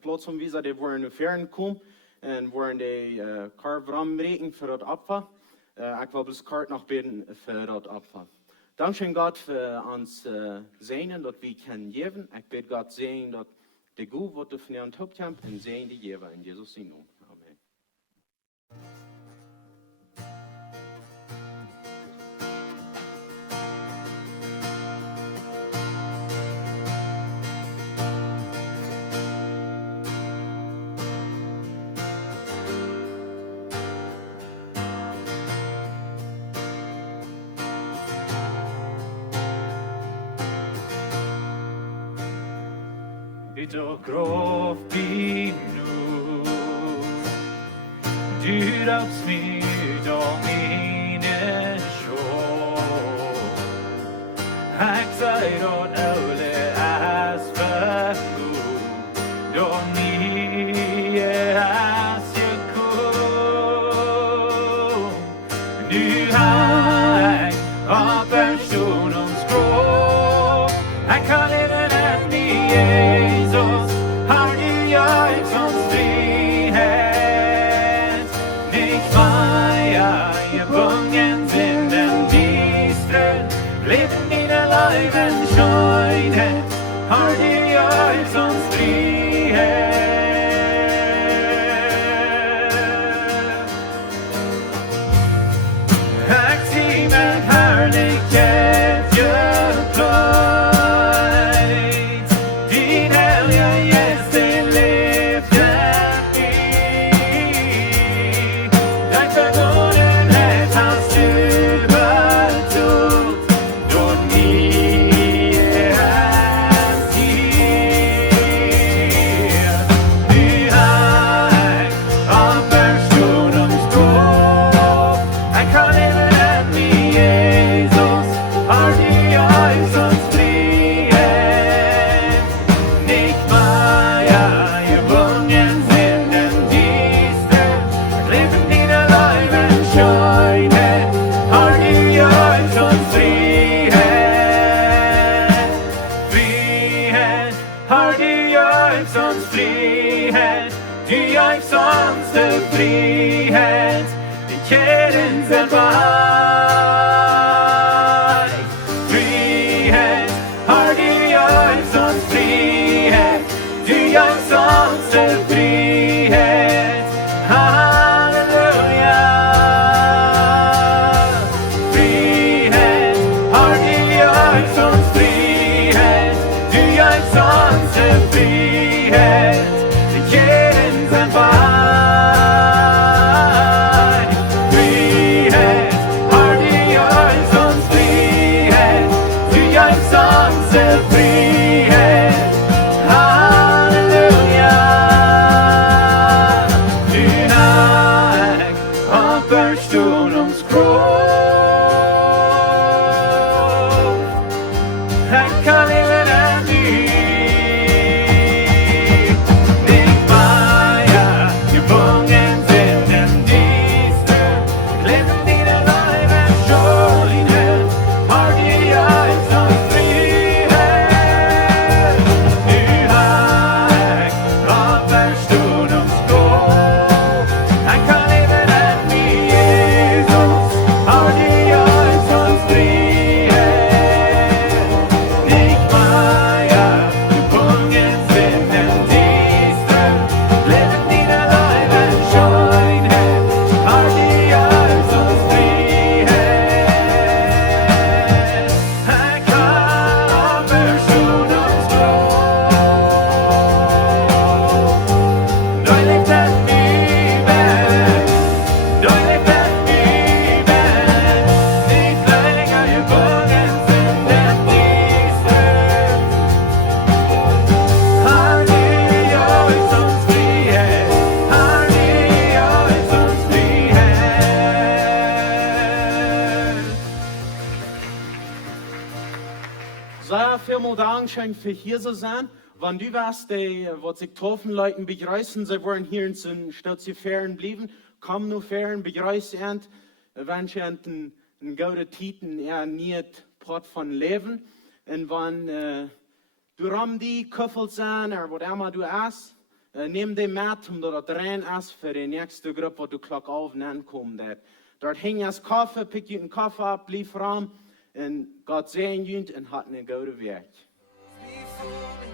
Platz um Visa, die wollen in Ferien kommen und wollen die Karte reden für das Abfall. Ich will das Karte noch beten für das Abfall. Dankeschön Gott für uns Sehnen, dass wir können geben. Ich bitte Gott sehen, dass die Gut, was du von dir enthabt hast, und sehen die Jever in Jesus' Namen. Amen. Då grov vi nu. Du dap smid om mine sjå. Haksai dot öle as verku. Då ni as je kom. Nu hai av personens grov. Han kan leva den i Jesus. Har du jag som frihet. Nicht feier ihr bungen sind den distren. Leben in der Leben scheinen. Har du jag som frihet. sind frei. Frihet har du gett oss, frihet. Du gett oss en frihet. Halleluja. Frihet har du gett oss, frihet. Du gett oss en frihet. Jeden sind frei. Frihet har du gett oss, frihet. Du gett oss en frihet. Halleluja. Du nag Opperstormskrog. Här kan vi leva liv. Nicht Maya, gebungen sind in Diesel. Leben die der Leibe Schulden. Har du gett oss frihet. Du nag Opperstormskrog. Här kan vi leva liv, Jesus. Har du gett oss frihet. Nicht Maya, gebungen sind in Diesel. Leben die der Leibe Schönheit. Har du gett oss frihet. Här kan Opperstormskrog. Deutlich das Bibel. Deutlich das Bibel. Nicht länger gebungen sind in Diesel. Har du gett oss frihet. Har du gett oss frihet. Sehr vielen Dank schön für hier zu sein. Wenn du warst, die, was sich getroffen Leuten begrüßen, sie wollen hier in den Stadtfern bleiben, komm nur fern, begrüßen, wenn sie einen guten Titen nicht Port von Leben. Und wenn du rum die Köffel sein, oder was immer du hast, nimm den mit, um dort rein ist für die nächste Gruppe, wo du Glock auf und ankommen. Dort hängt das Kaffee, pick einen Kaffee ab, blieb rum, und Gott sehen und hat einen guten Weg. Before me.